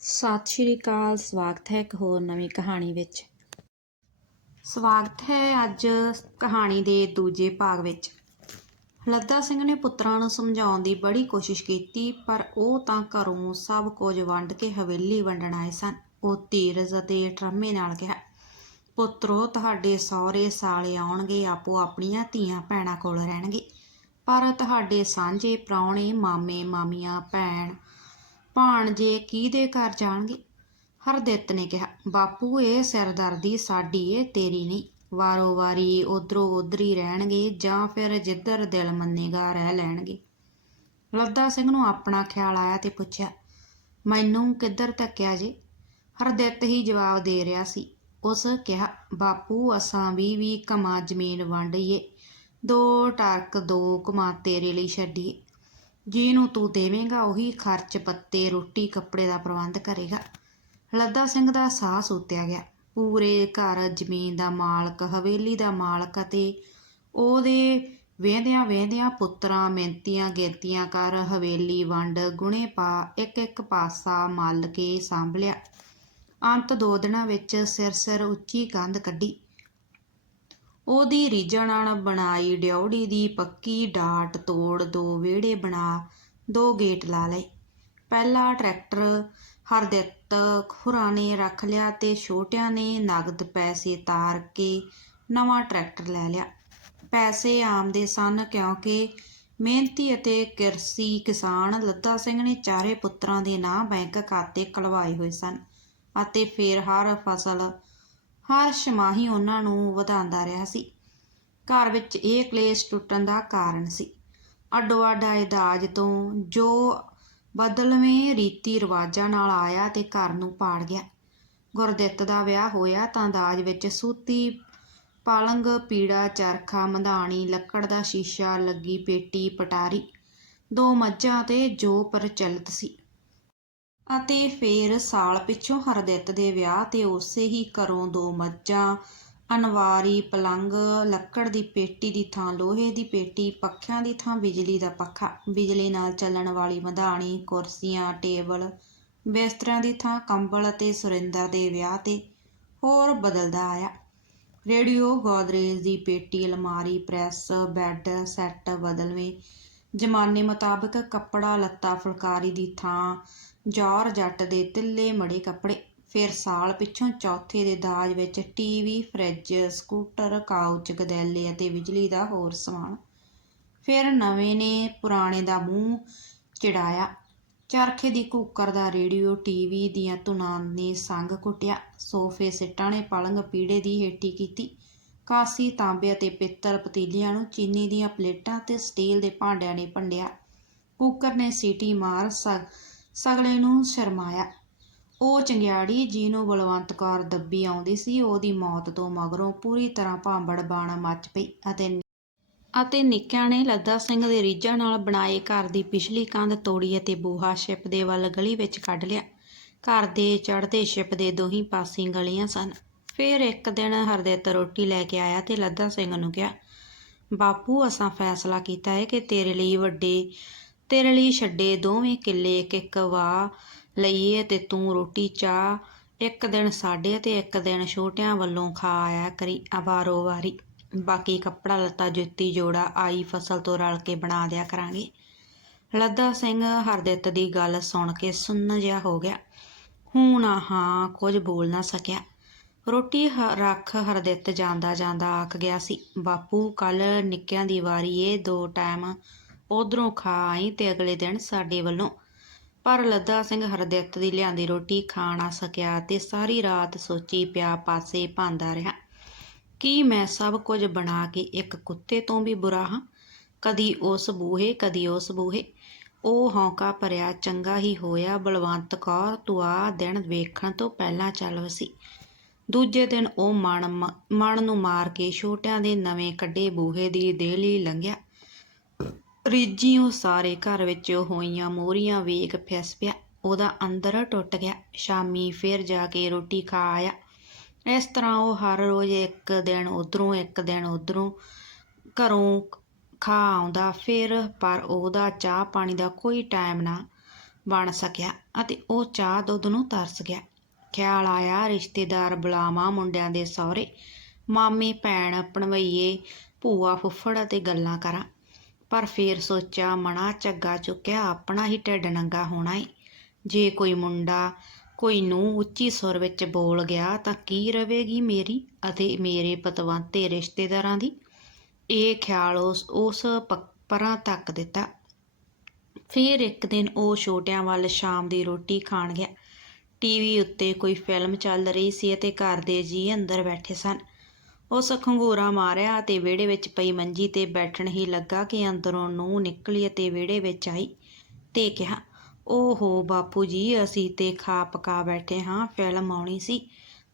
ਸਤਿ ਸ਼੍ਰੀ ਅਕਾਲ, ਸਵਾਗਤ ਹੈ ਇੱਕ ਹੋਰ ਨਵੀਂ ਕਹਾਣੀ ਵਿੱਚ। ਸਵਾਗਤ ਹੈ ਅੱਜ ਕਹਾਣੀ ਦੇ ਦੂਜੇ ਭਾਗ ਵਿੱਚ। ਲੱਦਾ ਸਿੰਘ ਨੇ ਪੁੱਤਰਾਂ ਨੂੰ ਸਮਝਾਉਣ ਦੀ ਬੜੀ ਕੋਸ਼ਿਸ਼ ਕੀਤੀ, ਪਰ ਉਹ ਤਾਂ ਘਰੋਂ ਸਭ ਕੁਝ ਵੰਡ ਕੇ ਹਵੇਲੀ ਵੰਡਣ ਆਏ ਸਨ, ਉਹ ਧੀਰਜ ਅਤੇ ਟਰਮੇ ਨਾਲ ਕਿਹਾ, ਪੁੱਤਰੋ, ਤੁਹਾਡੇ ਸਹੁਰੇ ਸਾਲੇ ਆਉਣਗੇ, ਆਪੋ ਆਪਣੀਆਂ ਧੀਆਂ ਭੈਣਾਂ ਕੋਲ ਰਹਿਣਗੇ, ਪਰ ਤੁਹਾਡੇ ਸਾਂਝੇ ਪ੍ਰਾਹੁਣੇ, ਮਾਮੇ, ਮਾਮੀਆਂ, ਭੈਣ ਭਾਣਜੇ ਕਿਹਦੇ ਘਰ ਜਾਣਗੇ? ਹਰਦਿੱਤ ਨੇ ਕਿਹਾ, ਬਾਪੂ, ਇਹ ਸਿਰਦਰਦੀ ਸਾਡੀ ਏ, ਤੇਰੀ ਨਹੀਂ। ਵਾਰੋ ਵਾਰੀ ਉਧਰੋਂ ਉਧਰੀ ਰਹਿਣਗੇ ਜਾਂ ਫਿਰ ਜਿੱਧਰ ਦਿਲ ਮੰਨੇਗਾ ਰਹਿ ਲੈਣਗੇ। ਲੱਦਾ ਸਿੰਘ ਨੂੰ ਆਪਣਾ ਖਿਆਲ ਆਇਆ ਤੇ ਪੁੱਛਿਆ, ਮੈਨੂੰ ਕਿੱਧਰ ਧੱਕਿਆ ਜੇ? ਹਰਦਿੱਤ ਹੀ ਜਵਾਬ ਦੇ ਰਿਹਾ ਸੀ, ਉਸ ਕਿਹਾ, ਬਾਪੂ, ਅਸਾਂ ਵੀ ਵੀ ਕਮਾ ਜ਼ਮੀਨ ਵੰਡਈਏ ਦੋ ਟਰਕ ਦੋ ਕਮਾ ਤੇਰੇ ਲਈ ਛੱਡੀਏ। ਜਿਹਨੂੰ ਤੂੰ ਦੇਵੇਂਗਾ ਉਹੀ ਖਰਚ, ਪੱਤੇ, ਰੋਟੀ, ਕੱਪੜੇ ਦਾ ਪ੍ਰਬੰਧ ਕਰੇਗਾ। ਲੱਦਾ ਸਿੰਘ ਦਾ ਸਾਹ ਸੋਤਿਆ ਗਿਆ। ਪੂਰੇ ਘਰ, ਜ਼ਮੀਨ ਦਾ ਮਾਲਕ, ਹਵੇਲੀ ਦਾ ਮਾਲਕ ਅਤੇ ਉਹਦੇ ਵੇਂਦਿਆਂ ਵੇਂਦਿਆਂ ਪੁੱਤਰਾਂ, ਮਿਹਨਤੀਆਂ, ਗੇਤੀਆਂ ਕਰ ਹਵੇਲੀ ਵੰਡ ਗੁਣੇ ਪਾ ਇੱਕ ਇੱਕ ਪਾਸਾ ਮੱਲ ਕੇ ਸੰਭਲਿਆ। ਅੰਤ ਦੋ ਦਿਨਾਂ ਵਿੱਚ ਸਿਰ ਸਿਰ ਉੱਚੀ ਕੰਧ ਕੱਢੀ। ਉਹਦੀ ਰੀਝਾਂ ਨਾਲ ਬਣਾਈ ਡਿਉੜੀ ਦੀ ਪੱਕੀ ਡਾਟ ਤੋੜ ਦੋ ਵਿਹੜੇ ਬਣਾ, ਦੋ ਗੇਟ ਲਾ ਲਏ। ਪਹਿਲਾ ਟਰੈਕਟਰ ਹਰਦਿੱਤ ਖੁਰਾਂ ਨੇ ਰੱਖ ਲਿਆ ਤੇ ਛੋਟਿਆਂ ਨੇ ਨਗਦ ਪੈਸੇ ਤਾਰ ਕੇ ਨਵਾਂ ਟਰੈਕਟਰ ਲੈ ਲਿਆ। ਪੈਸੇ ਆਮਦੇ ਸਨ ਕਿਉਂਕਿ ਮਿਹਨਤੀ ਅਤੇ ਕਿਰਸੀ ਕਿਸਾਨ ਲੱਦਾ ਸਿੰਘ ਨੇ ਚਾਰੇ ਪੁੱਤਰਾਂ ਦੇ ਨਾਂ ਬੈਂਕ ਖਾਤੇ ਖਲਵਾਏ ਹੋਏ ਸਨ ਅਤੇ ਫਿਰ ਹਰ ਫਸਲ ਹਰ ਛਮਾਹੀ ਉਹਨਾਂ ਨੂੰ ਵਧਾਉਂਦਾ ਰਿਹਾ ਸੀ। ਘਰ ਵਿੱਚ ਇਹ ਕਲੇਸ਼ ਟੁੱਟਣ ਦਾ ਕਾਰਨ ਸੀ। ਅੱਡੋ ਅੱਡਾ ਆਏ ਦਾਜ ਤੋਂ ਜੋ ਬਦਲਵੇਂ ਰੀਤੀ ਰਿਵਾਜਾਂ ਨਾਲ ਆਇਆ ਤੇ ਘਰ ਨੂੰ ਪਾੜ ਗਿਆ। ਗੁਰਦਿੱਤ ਦਾ ਵਿਆਹ ਹੋਇਆ ਤਾਂ ਦਾਜ ਵਿੱਚ ਸੂਤੀ ਪਾਲੰਗ, ਪੀੜਾ, ਚਰਖਾ, ਮਧਾਣੀ, ਲੱਕੜ ਦਾ ਸ਼ੀਸ਼ਾ, ਲੱਗੀ ਪੇਟੀ, ਪਟਾਰੀ, ਦੋ ਮੱਝਾਂ ਤੇ ਜੋ ਪ੍ਰਚਲਿਤ ਸੀ। ਅਤੇ ਫੇਰ ਸਾਲ ਪਿੱਛੋਂ ਹਰਦਿੱਤ ਦੇ ਵਿਆਹ ਤੇ ਉਸੇ ਹੀ ਘਰੋਂ ਦੋ ਮੱਝਾਂ, ਅਨਵਾਰੀ, ਪਲੰਗ, ਲੱਕੜ ਦੀ ਪੇਟੀ ਦੀ ਥਾਂ, ਲੋਹੇ ਦੀ ਪੇਟੀ, ਪੱਖਿਆਂ ਦੀ ਥਾਂ, ਬਿਜਲੀ ਦਾ ਪੱਖਾ, ਬਿਜਲੀ ਨਾਲ ਚੱਲਣ ਵਾਲੀ ਮਧਾਣੀ, ਕੁਰਸੀਆਂ, ਟੇਬਲ, ਬਿਸਤਰਿਆਂ ਦੀ ਥਾਂ, ਕੰਬਲ ਅਤੇ ਸੁਰਿੰਦਰ ਦੇ ਵਿਆਹ ਤੇ ਹੋਰ ਬਦਲਦਾ ਆਇਆ। ਰੇਡੀਓ ਗੋਦਰੇਜ ਦੀ ਪੇਟੀ, ਅਲਮਾਰੀ, ਪ੍ਰੈਸ, ਬੈੱਡ, ਸੈੱਟ ਬਦਲਵੇਂ ਜ਼ਮਾਨੇ ਮੁਤਾਬਕ ਕੱਪੜਾ, ਲੱਤਾ, ਫੁਲਕਾਰੀ ਦੀ ਥਾਂ ਜੌਰ ਜੱਟ ਦੇ ਤਿੱਲੇ ਮੜੇ ਕੱਪੜੇ। ਫਿਰ ਸਾਲ ਪਿੱਛੋਂ ਚੌਥੇ ਦੇ ਦਾਜ ਵਿੱਚ ਟੀਵੀ, ਫਰਿੱਜ, ਸਕੂਟਰ, ਕਾਊਚ, ਗਦੈਲੇ ਅਤੇ ਬਿਜਲੀ ਦਾ ਹੋਰ ਸਮਾਨ। ਫਿਰ ਨਵੇਂ ਨੇ ਪੁਰਾਣੇ ਦਾ ਮੂੰਹ ਚਿੜਾਇਆ। ਚਰਖੇ ਦੀ ਕੂਕਰ ਦਾ ਰੇਡੀਓ, ਟੀਵੀ ਦੀਆਂ ਧੁਨਾਂ ਨੇ ਸੰਗ ਕੁੱਟਿਆ ਸੋਫੇ ਸਿੱਟਾਂ ਨੇ ਪਲੰਗ ਪੀੜੇ ਦੀ ਹੇਠੀ ਕੀਤੀ। ਕਾਸੀ, ਤਾਂਬੇ ਅਤੇ ਪਿੱਤਲ ਪਤੀਲਿਆਂ ਨੂੰ ਚੀਨੀ ਦੀਆਂ ਪਲੇਟਾਂ ਤੇ ਸਟੀਲ ਦੇ ਭਾਂਡਿਆਂ ਨੇ ਭੰਡਿਆ। ਕੂਕਰ ਨੇ ਸੀਟੀ ਮਾਰ ਸਗ ਸਗਲੇ ਨੂੰ ਸ਼ਰਮਾਇਆ। ਉਹ ਚੰਗਿਆੜੀ ਜਿਹਨੂੰ ਬਲਵੰਤ ਕੌਰ ਦੱਬੀ ਆਉਂਦੀ ਸੀ, ਉਹਦੀ ਮੌਤ ਤੋਂ ਮਗਰੋਂ ਪੂਰੀ ਤਰ੍ਹਾਂ ਭਾਂਬੜ ਬਾਣਾ ਮੱਚ ਪਈ ਅਤੇ ਅਤੇ ਨਿੱਕਿਆਂ ਨੇ ਲੱਦਾ ਸਿੰਘ ਦੇ ਰੀਝਾਂ ਨਾਲ ਬਣਾਏ ਘਰ ਦੀ ਪਿਛਲੀ ਕੰਧ ਤੋੜੀ ਅਤੇ ਬੂਹਾ ਛਿਪ ਦੇ ਵੱਲ ਗਲੀ ਵਿੱਚ ਕੱਢ ਲਿਆ। ਘਰ ਦੇ ਚੜ੍ਹਦੇ ਛਿਪ ਦੇ ਦੋਹੀਂ ਪਾਸੇ ਗਲੀਆਂ ਸਨ। ਫਿਰ ਇੱਕ ਦਿਨ ਹਰਦਿੱਤ ਰੋਟੀ ਲੈ ਕੇ ਆਇਆ ਤੇ ਲੱਦਾ ਸਿੰਘ ਨੂੰ ਕਿਹਾ, ਬਾਪੂ, ਅਸਾਂ ਫੈਸਲਾ ਕੀਤਾ ਹੈ ਕਿ ਤੇਰੇ ਲਈ ਵੱਡੇ ਤੇਰੇ ਲਈ ਛੱਡੇ ਦੋਵੇਂ ਕਿੱਲੇ ਇੱਕ ਇੱਕ ਵਾ ਲਈਏ ਤੇ ਤੂੰ ਰੋਟੀ ਚਾਹ। ਇੱਕ ਦਿਨ ਸਾਡੇ ਤੇ ਇੱਕ ਦਿਨ ਛੋਟਿਆਂ ਵੱਲੋਂ ਖਾ ਆਇਆ ਕਰੀ ਅਵਾਰੋ ਵਾਰੀ। ਬਾਕੀ ਕੱਪੜਾ ਲੱਤਾ ਜੁੱਤੀ ਜੋੜਾ ਆਈ ਫਸਲ ਤੋਂ ਰਲ ਕੇ ਬਣਾ ਦਿਆ ਕਰਾਂਗੇ। ਲੱਦਾ ਸਿੰਘ ਹਰਦਿੱਤ ਦੀ ਗੱਲ ਸੁਣ ਕੇ ਸੁੰਨ ਜਿਹਾ ਹੋ ਗਿਆ। ਹੂੰ ਨਾ ਹਾਂ, ਕੁਝ ਬੋਲ ਨਾ ਸਕਿਆ। ਰੋਟੀ ਹ- ਰੱਖ ਹਰਦਿੱਤ ਜਾਂਦਾ ਜਾਂਦਾ ਆਖ ਗਿਆ ਸੀ, ਬਾਪੂ ਕੱਲ ਨਿੱਕਿਆਂ ਦੀ ਵਾਰੀ ਇਹ ਦੋ ਟਾਈਮ ਉਧਰੋਂ ਖਾ ਆਈ ਤੇ ਅਗਲੇ ਦਿਨ ਸਾਡੇ ਵੱਲੋਂ ਪਰ ਲੱਦਾ ਸਿੰਘ ਹਰਦਿੱਤ ਦੀ ਲਿਆਂਦੀ ਰੋਟੀ ਖਾ ਨਾ ਸਕਿਆ ਤੇ ਸਾਰੀ ਰਾਤ ਸੋਚੀ ਪਿਆ ਪਾਸੇ ਭਾਂਦਾ ਰਿਹਾ। ਕੀ ਮੈਂ ਸਭ ਕੁਝ ਬਣਾ ਕੇ ਇੱਕ ਕੁੱਤੇ ਤੋਂ ਵੀ ਬੁਰਾ ਹਾਂ? ਕਦੀ ਉਸ ਬੂਹੇ, ਕਦੀ ਉਸ ਬੂਹੇ। ਉਹ ਹੌਂਕਾ ਭਰਿਆ, ਚੰਗਾ ਹੀ ਹੋਇਆ। ਬਲਵੰਤ ਕੌਰ ਤੂੰ ਆ ਦਿਨ ਵੇਖਣ ਤੋਂ ਪਹਿਲਾਂ ਚੱਲ ਵਸੀ। ਦੂਜੇ ਦਿਨ ਉਹ ਮਨ ਮ- ਮਣ ਨੂੰ ਮਾਰ ਕੇ ਛੋਟਿਆਂ ਦੇ ਨਵੇਂ ਕੱਢੇ ਬੂਹੇ ਦੀ ਦੇਹਲੀ ਲੰਘਿਆ। ਰੀਜੀ ਉਹ ਸਾਰੇ ਘਰ ਵਿੱਚ ਹੋਈਆਂ ਮੋਰੀਆਂ ਵੇਖ ਫਿਸ ਪਿਆ। ਉਹਦਾ ਅੰਦਰ ਟੁੱਟ ਗਿਆ। ਸ਼ਾਮੀ ਫਿਰ ਜਾ ਕੇ ਰੋਟੀ ਖਾ ਆਇਆ। ਇਸ ਤਰ੍ਹਾਂ ਉਹ ਹਰ ਰੋਜ਼ ਇੱਕ ਦਿਨ ਉਧਰੋਂ, ਇੱਕ ਦਿਨ ਉਧਰੋਂ ਘਰੋਂ ਖਾ ਆਉਂਦਾ। ਫਿਰ ਪਰ ਉਹਦਾ ਚਾਹ ਪਾਣੀ ਦਾ ਕੋਈ ਟਾਈਮ ਨਾ ਬਣ ਸਕਿਆ ਅਤੇ ਉਹ ਚਾਹ ਦੁੱਧ ਨੂੰ ਤਰਸ ਗਿਆ। ਖਿਆਲ ਆਇਆ ਰਿਸ਼ਤੇਦਾਰ ਬੁਲਾਵਾਂ ਮੁੰਡਿਆਂ ਦੇ ਸਹੁਰੇ। ਮਾਮੇ, ਭੈਣ, ਭਣਵਈਏ, ਭੂਆ ਫੁੱਫੜ ਅਤੇ ਗੱਲਾਂ ਕਰਾਂ। ਪਰ ਫੇਰ ਸੋਚਿਆ, ਮਣਾ ਝੱਗਾ ਚੁੱਕਿਆ, ਆਪਣਾ ਹੀ ਢਿੱਡ ਨੰਗਾ ਹੋਣਾ ਏ। ਜੇ ਕੋਈ ਮੁੰਡਾ ਕੋਈ ਨੂੰ ਉੱਚੀ ਸੁਰ ਵਿੱਚ ਬੋਲ ਗਿਆ ਤਾਂ ਕੀ ਰਵੇਗੀ ਮੇਰੀ ਅਤੇ ਮੇਰੇ ਪਤਵੰਤੇ ਰਿਸ਼ਤੇਦਾਰਾਂ ਦੀ? ਇਹ ਖਿਆਲ ਉਸ ਉਸ ਪ- ਪਰਾਂ ਤੱਕ ਦਿੱਤਾ। ਫਿਰ ਇੱਕ ਦਿਨ ਉਹ ਛੋਟਿਆਂ ਵੱਲ ਸ਼ਾਮ ਦੀ ਰੋਟੀ ਖਾਣ ਗਿਆ। ਟੀਵੀ ਉੱਤੇ ਕੋਈ ਫਿਲਮ ਚੱਲ ਰਹੀ ਸੀ ਅਤੇ ਘਰ ਦੇ ਜੀ ਅੰਦਰ ਬੈਠੇ ਸਨ। ਉਸ ਖੰਗੂਰਾ ਮਾਰਿਆ ਅਤੇ ਵਿਹੜੇ ਵਿੱਚ ਪਈ ਮੰਜੀ ਤੇ ਬੈਠਣ ਹੀ ਲੱਗਾ ਕਿ ਅੰਦਰੋਂ ਨੂੰ ਨਿਕਲੀ ਅਤੇ ਵਿਹੜੇ ਵਿੱਚ ਆਈ ਤੇ ਕਿਹਾ, ਓਹੋ ਬਾਪੂ ਜੀ, ਅਸੀਂ ਤੇ ਖਾ ਪਕਾ ਬੈਠੇ ਹਾਂ, ਫਿਲਮ ਆਉਣੀ ਸੀ।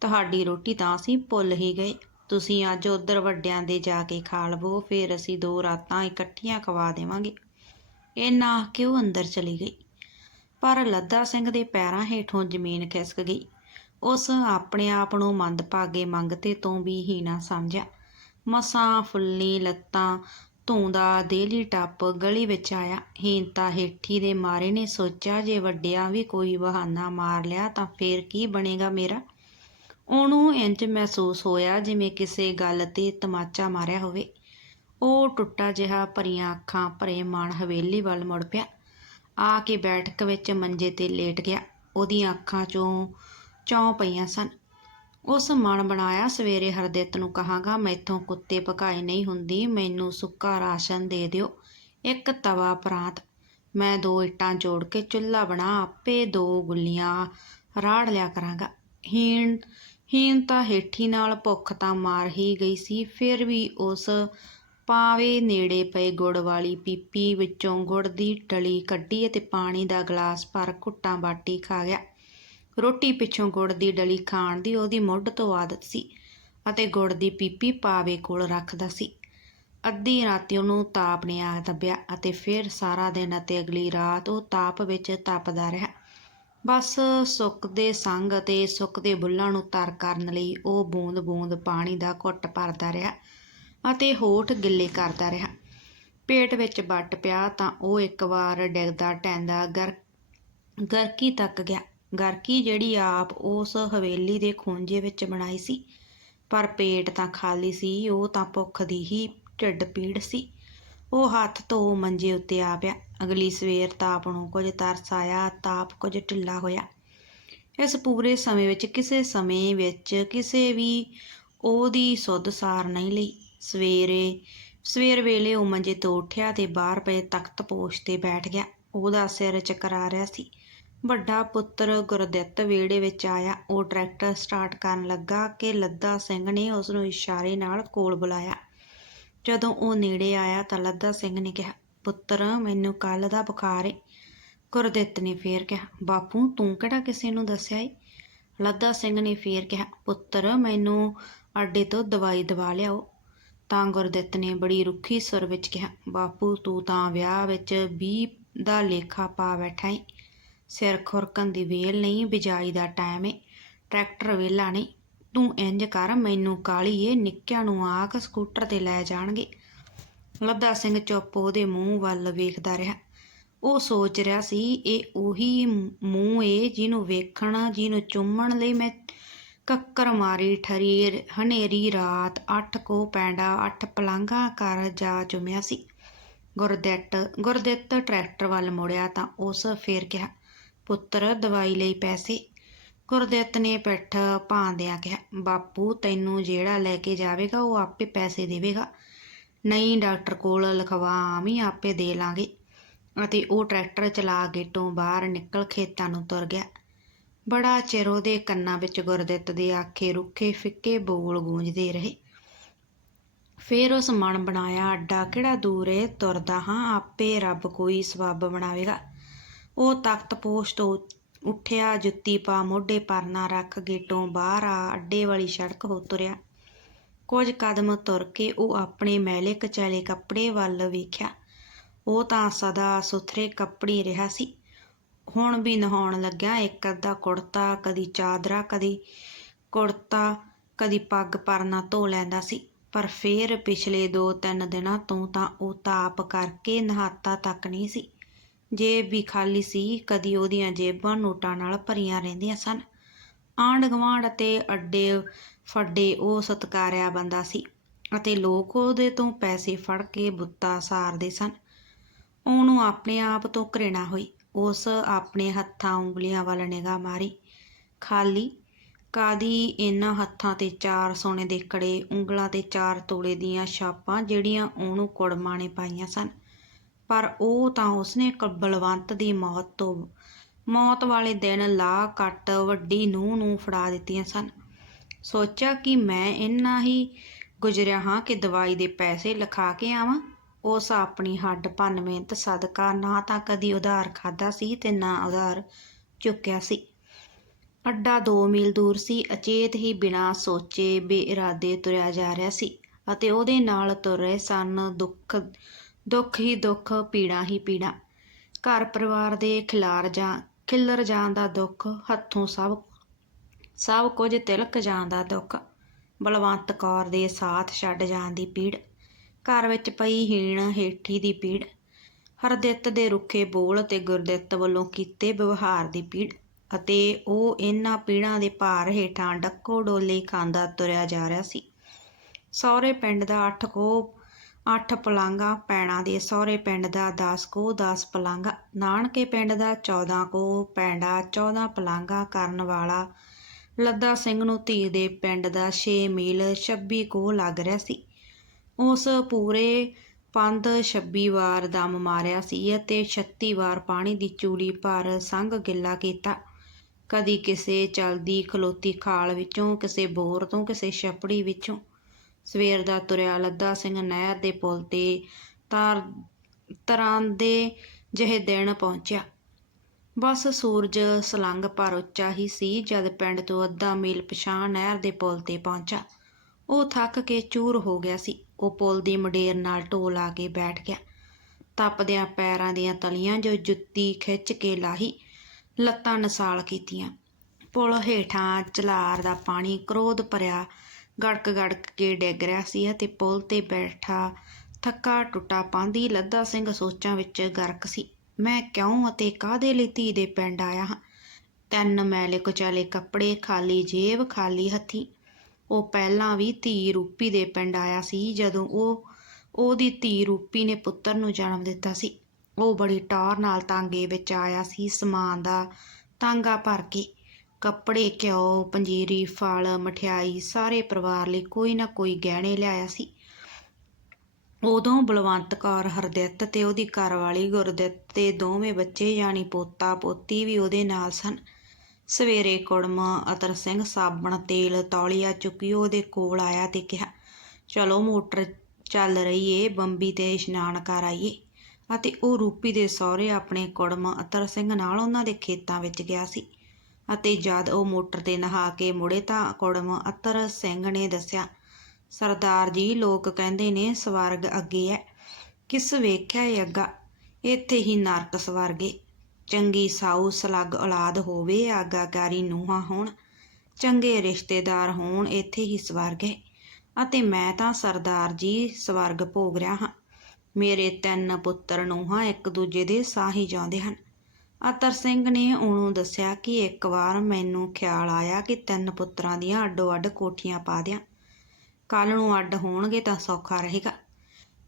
ਤੁਹਾਡੀ ਰੋਟੀ ਤਾਂ ਅਸੀਂ ਭੁੱਲ ਹੀ ਗਏ। ਤੁਸੀਂ ਅੱਜ ਉਧਰ ਵੱਡਿਆਂ ਦੇ ਜਾ ਕੇ ਖਾ ਲਵੋ, ਫਿਰ ਅਸੀਂ ਦੋ ਰਾਤਾਂ ਇਕੱਠੀਆਂ ਖਵਾ ਦੇਵਾਂਗੇ ਇਹ ਨਾ ਕੇ ਉਹ ਅੰਦਰ ਚਲੀ ਗਈ? ਪਰ ਲੱਦਾ ਸਿੰਘ ਦੇ ਪੈਰਾਂ ਹੇਠੋਂ ਜ਼ਮੀਨ ਖਿਸਕ ਗਈ। ਉਸ ਆਪਣੇ ਆਪ ਨੂੰ ਮੰਦਭਾਗੇ ਮੰਗਤੇ ਤੋਂ ਵੀ ਹੀਣਾ ਸਮਝਿਆ। ਮਸਾਂ, ਫੁੱਲੀ ਲੱਤਾਂ ਧੂੰਦਾ ਦੇਲੀ ਟੱਪ ਗਲੀ ਵਿੱਚ ਆਇਆ। ਹੀਨਤਾ ਹੇਠੀ ਦੇ ਮਾਰੇ ਨੇ ਸੋਚਿਆ, ਜੇ ਵੱਡਿਆਂ ਵੀ ਕੋਈ ਬਹਾਨਾ ਮਾਰ ਲਿਆ ਤਾਂ ਫੇਰ ਕੀ ਬਣੇਗਾ ਮੇਰਾ? ਉਹਨੂੰ ਇੰਜ ਮਹਿਸੂਸ ਹੋਇਆ ਜਿਵੇਂ ਕਿਸੇ ਗੱਲ ਤੇ ਤਮਾਚਾ ਮਾਰਿਆ ਹੋਵੇ। ਉਹ ਟੁੱਟਾ ਜਿਹਾ ਭਰੀਆਂ ਅੱਖਾਂ ਭਰੇ ਮਾਣ ਹਵੇਲੀ ਵੱਲ ਮੁੜ ਪਿਆ। ਆ ਕੇ ਬੈਠਕ ਵਿੱਚ ਮੰਜੇ ਤੇ ਲੇਟ ਗਿਆ। ਉਹਦੀਆਂ ਅੱਖਾਂ 'ਚੋਂ ਚੌਂ ਪਈਆਂ ਸਨ। ਉਸ ਮਨ ਬਣਾਇਆ ਸਵੇਰੇ ਹਰਦਿੱਤ ਨੂੰ ਕਹਾਂਗਾ, ਮੈਥੋਂ ਕੁੱਤੇ ਭਕਾਈ ਨਹੀਂ ਹੁੰਦੀ, ਮੈਨੂੰ ਸੁੱਕਾ ਰਾਸ਼ਨ ਦੇ ਦਿਓ, ਇੱਕ ਤਵਾ ਪ੍ਰਾਂਤ। ਮੈਂ ਦੋ ਇੱਟਾਂ ਜੋੜ ਕੇ ਚੁੱਲ੍ਹਾ ਬਣਾ, ਆਪੇ ਦੋ ਗੁੱਲੀਆਂ ਰਾੜ ਲਿਆ ਕਰਾਂਗਾ। ਹੀਣ ਹੀਣ ਤਾਂ ਹੇਠੀ ਨਾਲ ਭੁੱਖ ਤਾਂ ਮਾਰ ਹੀ ਗਈ ਸੀ, ਫਿਰ ਵੀ ਉਸ ਪਾਵੇ ਨੇੜੇ ਪਏ ਗੁੜ ਵਾਲੀ ਪੀਪੀ ਵਿੱਚੋਂ ਗੁੜ ਦੀ ਟਲੀ ਕੱਢੀ ਅਤੇ ਪਾਣੀ ਦਾ ਗਲਾਸ ਭਰ ਘੁੱਟਾਂ ਬਾਟੀ ਖਾ ਗਿਆ। ਰੋਟੀ ਪਿੱਛੋਂ ਗੁੜ ਦੀ ਡਲੀ ਖਾਣ ਦੀ ਉਹਦੀ ਮੁੱਢ ਤੋਂ ਆਦਤ ਸੀ ਅਤੇ ਗੁੜ ਦੀ ਪੀਪੀ ਪਾਵੇ ਕੋਲ ਰੱਖਦਾ ਸੀ। ਅੱਧੀ ਰਾਤੀ ਉਹਨੂੰ ਤਾਪ ਨੇ ਆ ਦੱਬਿਆ ਅਤੇ ਫਿਰ ਸਾਰਾ ਦਿਨ ਅਤੇ ਅਗਲੀ ਰਾਤ ਉਹ ਤਾਪ ਵਿੱਚ ਤਪਦਾ ਰਿਹਾ। ਬਸ ਸੁੱਕ ਦੇ ਸੰਗ ਅਤੇ ਸੁੱਕ ਦੇ ਬੁੱਲਾਂ ਨੂੰ ਤਰ ਕਰਨ ਲਈ ਉਹ ਬੂੰਦ-ਬੂੰਦ ਪਾਣੀ ਦਾ ਘੁੱਟ ਭਰਦਾ ਰਿਹਾ ਅਤੇ ਹੋਠ ਗਿੱਲੇ ਕਰਦਾ ਰਿਹਾ। ਪੇਟ ਵਿੱਚ ਵੱਟ ਪਿਆ ਤਾਂ ਉਹ ਇੱਕ ਵਾਰ ਡਿੱਗਦਾ ਟੈਂਦਾ ਗਰ, ਗਰਕੀ ਤੱਕ ਗਿਆ। ਗਰਕੀ ਜਿਹੜੀ ਆਪ ਉਸ ਹਵੇਲੀ ਦੇ ਖੂੰਜੇ ਵਿੱਚ ਬਣਾਈ ਸੀ, ਪਰ ਪੇਟ ਤਾਂ ਖਾਲੀ ਸੀ, ਉਹ ਤਾਂ ਭੁੱਖ ਦੀ ਹੀ ਢਿੱਡ ਪੀੜ ਸੀ। ਉਹ ਹੱਥ ਧੋ ਮੰਜੇ ਉੱਤੇ ਆ ਪਿਆ। ਅਗਲੀ ਸਵੇਰ ਤਾਪ ਨੂੰ ਕੁਝ ਤਰਸ ਆਇਆ, ਤਾਪ ਕੁਝ ਢਿੱਲਾ ਹੋਇਆ। ਇਸ ਪੂਰੇ ਸਮੇਂ ਵਿੱਚ, ਕਿਸੇ ਸਮੇਂ ਵਿੱਚ ਕਿਸੇ ਵੀ ਉਹਦੀ ਸੁੱਧ ਸਾਰ ਨਹੀਂ ਲਈ। ਸਵੇਰੇ, ਸਵੇਰ ਵੇਲੇ ਉਹ ਮੰਜੇ ਤੋਂ ਉੱਠਿਆ ਤੇ ਬਾਹਰ ਪਏ ਤਖਤ ਪੋਸ਼ ਤੇ ਬੈਠ ਗਿਆ। ਉਹਦਾ ਸਿਰ ਚਕਰਾ ਰਿਹਾ ਸੀ। ਵੱਡਾ ਪੁੱਤਰ ਗੁਰਦਿੱਤ ਵਿਹੜੇ ਵਿੱਚ ਆਇਆ। ਉਹ ਟਰੈਕਟਰ ਸਟਾਰਟ ਕਰਨ ਲੱਗਾ ਕਿ ਲੱਦਾ ਸਿੰਘ ਨੇ ਉਸ ਨੂੰ ਇਸ਼ਾਰੇ ਨਾਲ ਕੋਲ ਬੁਲਾਇਆ। ਜਦੋਂ ਉਹ ਨੇੜੇ ਆਇਆ ਤਾਂ ਲੱਦਾ ਸਿੰਘ ਨੇ ਕਿਹਾ, ਪੁੱਤਰ, ਮੈਨੂੰ ਕੱਲ ਦਾ ਬੁਖਾਰ ਏ। ਗੁਰਦਿੱਤ ਨੇ ਫੇਰ ਕਿਹਾ, ਬਾਪੂ, ਤੂੰ ਕਿਹੜਾ ਕਿਸੇ ਨੂੰ ਦੱਸਿਆ ਏ? ਲੱਦਾ ਸਿੰਘ ਨੇ ਫੇਰ ਕਿਹਾ, ਪੁੱਤਰ, ਮੈਨੂੰ ਅੱਡੇ ਤੋਂ ਦਵਾਈ ਦਵਾ ਲਿਆਓ। ਤਾਂ ਗੁਰਦਿੱਤ ਨੇ ਬੜੀ ਰੁੱਖੀ ਸੁਰ ਵਿੱਚ ਕਿਹਾ, ਬਾਪੂ, ਤੂੰ ਤਾਂ ਵਿਆਹ ਵਿੱਚ 20 ਦਾ ਲੇਖਾ ਪਾ ਬੈਠਾ ਏ। ਸਿਰ ਖੁਰਕਣ ਦੀ ਵੇਲ ਨਹੀਂ, ਬਿਜਾਈ ਦਾ ਟਾਈਮ ਏ। ਟਰੈਕਟਰ ਵੇਲਾ ਨਹੀਂ। ਤੂੰ ਇੰਜ ਕਰ, ਮੈਨੂੰ ਕਾਲੀ ਏ ਨਿੱਕਿਆਂ ਨੂੰ ਆਖ, ਸਕੂਟਰ ਤੇ ਲੈ ਜਾਣਗੇ। ਲੱਦਾ ਸਿੰਘ ਚੁੱਪ ਉਹਦੇ ਮੂੰਹ ਵੱਲ ਵੇਖਦਾ ਰਿਹਾ। ਉਹ ਸੋਚ ਰਿਹਾ ਸੀ, ਇਹ ਉਹੀ ਮੂੰਹ ਏ ਜਿਹਨੂੰ ਵੇਖਣ, ਜਿਹਨੂੰ ਚੁੰਮਣ ਲਈ ਮੈਂ ਕੱਕਰ ਮਾਰੀ ਠਰੀ। ਹਨੇਰੀ ਰਾਤ ਅੱਠ ਕੋ ਪੈਂਡਾ, ਅੱਠ ਪਲਾਂਘਾਂ ਕਰ ਜਾ ਚੁੰਮਿਆ ਸੀ। ਗੁਰਦਿੱਤ ਗੁਰਦਿੱਤ ਟਰੈਕਟਰ ਵੱਲ ਮੁੜਿਆ ਤਾਂ ਉਸ ਫੇਰ ਕਿਹਾ ਪੁੱਤਰ ਦਵਾਈ ਲਈ ਪੈਸੇ। ਗੁਰਦਿੱਤ ਨੇ ਪਿੱਠ ਭਾਂਦਿਆਂ ਕਿਹਾ, ਬਾਪੂ, ਤੈਨੂੰ ਜਿਹੜਾ ਲੈ ਕੇ ਜਾਵੇਗਾ, ਉਹ ਆਪੇ ਪੈਸੇ ਦੇਵੇਗਾ। ਨਹੀਂ, ਡਾਕਟਰ ਕੋਲ ਲਿਖਵਾ ਆਪੇ ਦੇ ਲਾਂਗੇ। ਅਤੇ ਉਹ ਟਰੈਕਟਰ ਚਲਾ ਗੇਟੋਂ ਬਾਹਰ ਨਿਕਲ ਖੇਤਾਂ ਨੂੰ ਤੁਰ ਗਿਆ। ਬੜਾ ਚਿਰ ਉਹਦੇ ਕੰਨਾਂ ਵਿੱਚ ਗੁਰਦਿੱਤ ਦੇ ਆਖੇ ਰੁੱਖੇ ਫਿੱਕੇ ਬੋਲ ਗੂੰਜਦੇ ਰਹੇ। ਫੇਰ ਉਸ ਮਨ ਬਣਾਇਆ ਅੱਡਾ, ਕਿਹੜਾ ਦੂਰ ਏ, ਤੁਰਦਾ ਹਾਂ, ਆਪੇ ਰੱਬ ਕੋਈ ਸਬੱਬ ਬਣਾਵੇਗਾ। ਉਹ ਤਖਤ ਪੋਸ਼ ਤੋਂ ਉੱਠਿਆ, ਜੁੱਤੀ ਪਾ, ਮੋਢੇ ਪਰਨਾ ਰੱਖ, ਗੇਟੋਂ ਬਾਹਰ ਆ, ਅੱਡੇ ਵਾਲੀ ਸੜਕ ਹੋ ਤੁਰਿਆ। ਕੁਝ ਕਦਮ ਤੁਰ ਕੇ ਉਹ ਆਪਣੇ ਮੈਲੇ ਕਚੈਲੇ ਕੱਪੜੇ ਵੱਲ ਵੇਖਿਆ। ਉਹ ਤਾਂ ਸਦਾ ਸੁਥਰੇ ਕੱਪੜੀ ਰਿਹਾ ਸੀ। ਹੁਣ ਵੀ ਨਹਾਉਣ ਲੱਗਿਆ, ਇੱਕ ਅੱਧਾ ਕੁੜਤਾ, ਕਦੀ ਚਾਦਰਾ, ਕਦੀ ਕੁੜਤਾ, ਕਦੀ ਪੱਗ ਪਰਨਾ ਧੋ ਲੈਂਦਾ ਸੀ। ਪਰ ਫੇਰ ਪਿਛਲੇ 2-3 ਦਿਨਾਂ ਤੋਂ ਤਾਂ ਉਹ ਤਾਪ ਕਰਕੇ ਨਹਾਤਾ ਤੱਕ ਨਹੀਂ ਸੀ। ਜੇਬ ਵੀ ਖਾਲੀ ਸੀ, ਕਦੀ ਉਹਦੀਆਂ ਜੇਬਾਂ ਨੋਟਾਂ ਨਾਲ ਭਰੀਆਂ ਰਹਿੰਦੀਆਂ ਸਨ। ਆਂਢ ਗੁਆਂਢ ਅਤੇ ਅੱਡੇ ਫੱਡੇ ਉਹ ਸਤਕਾਰਿਆ ਬੰਦਾ ਸੀ ਅਤੇ ਲੋਕ ਉਹਦੇ ਤੋਂ ਪੈਸੇ ਫੜ ਕੇ ਬੁੱਤਾ ਸਾਰਦੇ ਸਨ। ਉਹਨੂੰ ਆਪਣੇ ਆਪ ਤੋਂ ਘ੍ਰਿਣਾ ਹੋਈ। ਉਸ ਆਪਣੇ ਹੱਥਾਂ ਉਂਗਲੀਆਂ ਵੱਲ ਨਿਗਾਹ ਮਾਰੀ। ਖਾਲੀ? ਕਾਦੀ ਇਹਨਾਂ ਹੱਥਾਂ ਤੇ ਚਾਰ ਸੋਨੇ ਦੇ ਕੜੇ, ਉਂਗਲਾਂ ਤੇ ਚਾਰ ਤੋਲੇ ਦੀਆਂ ਛਾਪਾਂ ਜਿਹੜੀਆਂ ਉਹਨੂੰ ਕੁੜਮਾਂ ਨੇ ਪਾਈਆਂ ਸਨ? ਪਰ ਉਹ ਤਾਂ ਉਸਨੇ ਬਲਵੰਤ ਦੀ ਮੌਤ ਤੋਂ, ਮੌਤ ਵਾਲੇ ਦਿਨ ਲਾ ਕੱਟ ਵੱਡੀ ਨੂੰਹ ਨੂੰ ਫੜਾ ਦਿੱਤੀਆਂ ਸਨ। ਸੋਚਿਆ ਕਿ ਮੈਂ ਇੰਨਾ ਹੀ ਗੁਜ਼ਰਿਆ ਹਾਂ ਕਿ ਦਵਾਈ ਦੇ ਪੈਸੇ ਲਿਖਾ ਕੇ ਆਵਾਂ। ਉਸ ਆਪਣੀ ਹੱਡ ਭੰਨ ਮਿਹਨਤ ਸਦਕਾ ਨਾ ਤਾਂ ਕਦੀ ਉਧਾਰ ਖਾਦਾ ਸੀ ਤੇ ਨਾ ਉਧਾਰ ਚੁੱਕਿਆ ਸੀ। ਅੱਡਾ 2 ਮੀਲ ਦੂਰ ਸੀ, ਅਚੇਤ ਹੀ ਬਿਨਾਂ ਸੋਚੇ ਬੇਇਰਾਦੇ ਤੁਰਿਆ ਜਾ ਰਿਹਾ ਸੀ ਅਤੇ ਉਹਦੇ ਨਾਲ ਤੁਰ ਰਹੇ ਸਨ ਦੁੱਖ ਦੁੱਖ ਹੀ ਦੁੱਖ, ਪੀੜਾ ਹੀ ਪੀੜਾ। ਘਰ ਪਰਿਵਾਰ ਦੇ ਖਿਲਾਰ ਜਾਂ ਖਿੱਲਰ ਜਾਣ ਦਾ ਦੁੱਖ ਹੱਥੋਂ ਸਭ ਸਭ ਕੁਝ ਤਿਲਕ ਜਾਣ ਦਾ ਦੁੱਖ। ਬਲਵੰਤ ਕੌਰ ਦੇ ਸਾਥ ਛੱਡ ਜਾਣ ਦੀ ਪੀੜ। ਘਰ ਵਿੱਚ ਪਈ ਹੀਣ ਹੇਠੀ ਦੀ ਪੀੜ। ਹਰਦਿੱਤ ਦੇ ਰੁੱਖੇ ਬੋਲ ਤੇ ਗੁਰਦਿੱਤ ਵੱਲੋਂ ਕੀਤੇ ਵਿਵਹਾਰ ਦੀ ਪੀੜ ਅਤੇ ਉਹ ਇਹਨਾਂ ਪੀੜਾਂ ਦੇ ਭਾਰ ਹੇਠਾਂ ਡੱਕੋ ਡੋਲੇ ਖਾਂਦਾ ਤੁਰਿਆ ਜਾ ਰਿਹਾ ਸੀ। ਸਹੁਰੇ ਪਿੰਡ ਦਾ ਅੱਠ ਕੋ ਅੱਠ ਪਲਾਂਗਾ ਪੈਣਾ ਦੇ ਸਹੁਰੇ ਪਿੰਡ ਦਾ 10 ਕੋ 10 ਪਲਾਂਗਾ। ਨਾਨਕੇ ਪਿੰਡ ਦਾ 14 ਕੋ ਪੈਂਡਾ 14 ਪਲਾਂਗਾ ਕਰਨ ਵਾਲਾ। ਲੱਦਾ ਸਿੰਘ ਨੂੰ ਧੀ ਦੇ ਪਿੰਡ ਦਾ 6 ਮੀਲ 26 ਕੋ ਲੱਗ ਰਿਹਾ ਸੀ। ਉਸ ਪੂਰੇ ਪੰਦ 26 ਵਾਰ ਦਮ ਮਾਰਿਆ ਸੀ ਅਤੇ 36 ਵਾਰ ਪਾਣੀ ਦੀ ਚੂਲੀ ਭਰ ਸੰਗ ਗਿੱਲਾ ਕੀਤਾ। ਕਦੀ ਕਿਸੇ ਚਲਦੀ ਖਲੋਤੀ ਖਾਲ ਵਿੱਚੋਂ, ਕਿਸੇ ਬੋਰ ਤੋਂ, ਕਿਸੇ ਛਪੜੀ ਵਿੱਚੋਂ। ਸਵੇਰ ਦਾ ਤੁਰਿਆ ਲੱਦਾ ਸਿੰਘ ਨਹਿਰ ਦੇ ਪੁਲ ਤੇ ਤਾਰ ਤਰਾਂਦੇ ਜਿਹੇ ਦਿਨ ਪਹੁੰਚਿਆ। ਬਸ ਸੂਰਜ ਸਲੰਗ ਪਰ ਉੱਚਾ ਹੀ ਸੀ ਜਦ ਪਿੰਡ ਤੋਂ ਅੱਧਾ ਮੀਲ ਪਛਾਣ ਨਹਿਰ ਦੇ ਪੁਲ ਤੇ ਪਹੁੰਚਾ। ਉਹ ਥੱਕ ਕੇ ਚੂਰ ਹੋ ਗਿਆ ਸੀ। ਉਹ ਪੁਲ ਦੀ ਮਡੇਰ ਨਾਲ ਢੋਲ ਆ ਕੇ ਬੈਠ ਗਿਆ। ਤਪਦਿਆਂ ਪੈਰਾਂ ਦੀਆਂ ਤਲੀਆਂ ਜੋ ਜੁੱਤੀ ਖਿੱਚ ਕੇ ਲਾਹੀ, ਲੱਤਾਂ ਨਸਾਲ ਕੀਤੀਆਂ। ਪੁਲ ਹੇਠਾਂ ਚਲਾਰ ਦਾ ਪਾਣੀ ਕ੍ਰੋਧ ਭਰਿਆ ਗੜਕ ਗੜਕ ਕੇ ਡਿੱਗ ਰਿਹਾ ਸੀ ਅਤੇ ਪੁਲ ਤੇ ਬੈਠਾ ਥੱਕਾ ਟੁੱਟਾ ਪਾਂਦੀ ਲੱਦਾ ਸਿੰਘ ਸੋਚਾਂ ਵਿੱਚ ਗਰਕ ਸੀ, ਮੈਂ ਕਿਉਂ ਅਤੇ ਕਾਹਦੇ ਲਈ ਧੀ ਦੇ ਪਿੰਡ ਆਇਆ ਹਾਂ? ਤਿੰਨ ਮੈਲੇ ਕੁਚਾਲੇ ਕੱਪੜੇ ਖਾਲੀ, ਜੇਬ ਖਾਲੀ ਹੱਥੀ। ਉਹ ਪਹਿਲਾਂ ਵੀ ਧੀ ਰੂਪੀ ਦੇ ਪਿੰਡ ਆਇਆ ਸੀ, ਜਦੋਂ ਉਹ, ਉਹਦੀ ਧੀ ਰੂਪੀ ਨੇ ਪੁੱਤਰ ਨੂੰ ਜਨਮ ਦਿੱਤਾ ਸੀ। ਉਹ ਬੜੀ ਟੌਰ ਨਾਲ ਤਾਂਗੇ ਵਿੱਚ ਆਇਆ ਸੀ, ਸਮਾਨ ਦਾ ਤਾਂਗਾ ਭਰ ਕੇ। ਕੱਪੜੇ ਘਿਓ, ਪੰਜੀਰੀ, ਫਲ, ਮਠਿਆਈ ਸਾਰੇ ਪਰਿਵਾਰ ਲਈ ਕੋਈ ਨਾ ਕੋਈ ਗਹਿਣੇ ਲਿਆਇਆ ਸੀ। ਉਦੋਂ ਬਲਵੰਤ ਕੌਰ ਹਰਦਿੱਤ ਤੇ ਉਹਦੀ ਘਰਵਾਲੀ ਗੁਰਦਿੱਤ ਤੇ ਦੋਵੇਂ ਬੱਚੇ ਯਾਨੀ ਪੋਤਾ ਪੋਤੀ ਵੀ ਉਹਦੇ ਨਾਲ ਸਨ। ਸਵੇਰੇ ਕੁੜਮ, ਅਤਰ ਸਿੰਘ, ਸਾਬਣ, ਤੇਲ, ਤੌਲੀਆ ਚੁੱਕੀ ਉਹਦੇ ਕੋਲ ਆਇਆ ਤੇ ਕਿਹਾ, ਚਲੋ ਮੋਟਰ ਚੱਲ ਰਹੀ ਏ, ਬੰਬੀ ਤੇ ਇਸ਼ਨਾਨ ਕਰ ਆਈਏ। ਅਤੇ ਉਹ ਰੂਪੀ ਦੇ ਸਹੁਰੇ ਆਪਣੇ ਕੁੜਮ, ਅਤਰ ਸਿੰਘ ਨਾਲ ਉਹਨਾਂ ਦੇ ਖੇਤਾਂ ਵਿੱਚ ਗਿਆ ਸੀ। ਅਤੇ ਜਦ ਉਹ ਮੋਟਰ ਤੇ ਨਹਾ ਕੇ ਮੁੜੇ ਤਾਂ ਕੁੜਮ ਅਤਰ ਸਿੰਘ ਨੇ ਦੱਸਿਆ, ਸਰਦਾਰ ਜੀ, ਲੋਕ ਕਹਿੰਦੇ ਨੇ ਸਵਰਗ ਅੱਗੇ ਹੈ ਕਿਸ ਵੇਖਿਆ ਏ ਅੱਗਾ? ਇੱਥੇ ਹੀ ਨਰਕ ਸਵਰਗੇ। ਚੰਗੀ ਸਾਊ ਸਲੱਗ ਔਲਾਦ ਹੋਵੇ, ਆਗਾਕਾਰੀ ਨੂੰਹਾਂ ਹੋਣ। ਚੰਗੇ ਰਿਸ਼ਤੇਦਾਰ ਹੋਣ, ਇੱਥੇ ਹੀ ਸਵਰਗ ਹੈ ਅਤੇ ਮੈਂ ਤਾਂ ਸਰਦਾਰ ਜੀ, ਸਵਰਗ ਭੋਗ ਰਿਹਾ ਹਾਂ। ਮੇਰੇ ਤਿੰਨ ਪੁੱਤਰ ਨੂੰਹਾਂ ਇੱਕ ਦੂਜੇ ਦੇ ਸਾਹੀ ਜਾਂਦੇ ਹਨ। ਅਤਰ ਸਿੰਘ ਨੇ ਉਹਨੂੰ ਦੱਸਿਆ ਕਿ ਇੱਕ ਵਾਰ ਮੈਨੂੰ ਖਿਆਲ ਆਇਆ ਕਿ ਤਿੰਨ ਪੁੱਤਰਾਂ ਦੀਆਂ ਅੱਡੋ ਅੱਡ ਕੋਠੀਆਂ ਪਾ ਦਿਆਂ ਕੱਲ ਨੂੰ ਅੱਡ ਹੋਣਗੇ ਤਾਂ ਸੌਖਾ ਰਹੇਗਾ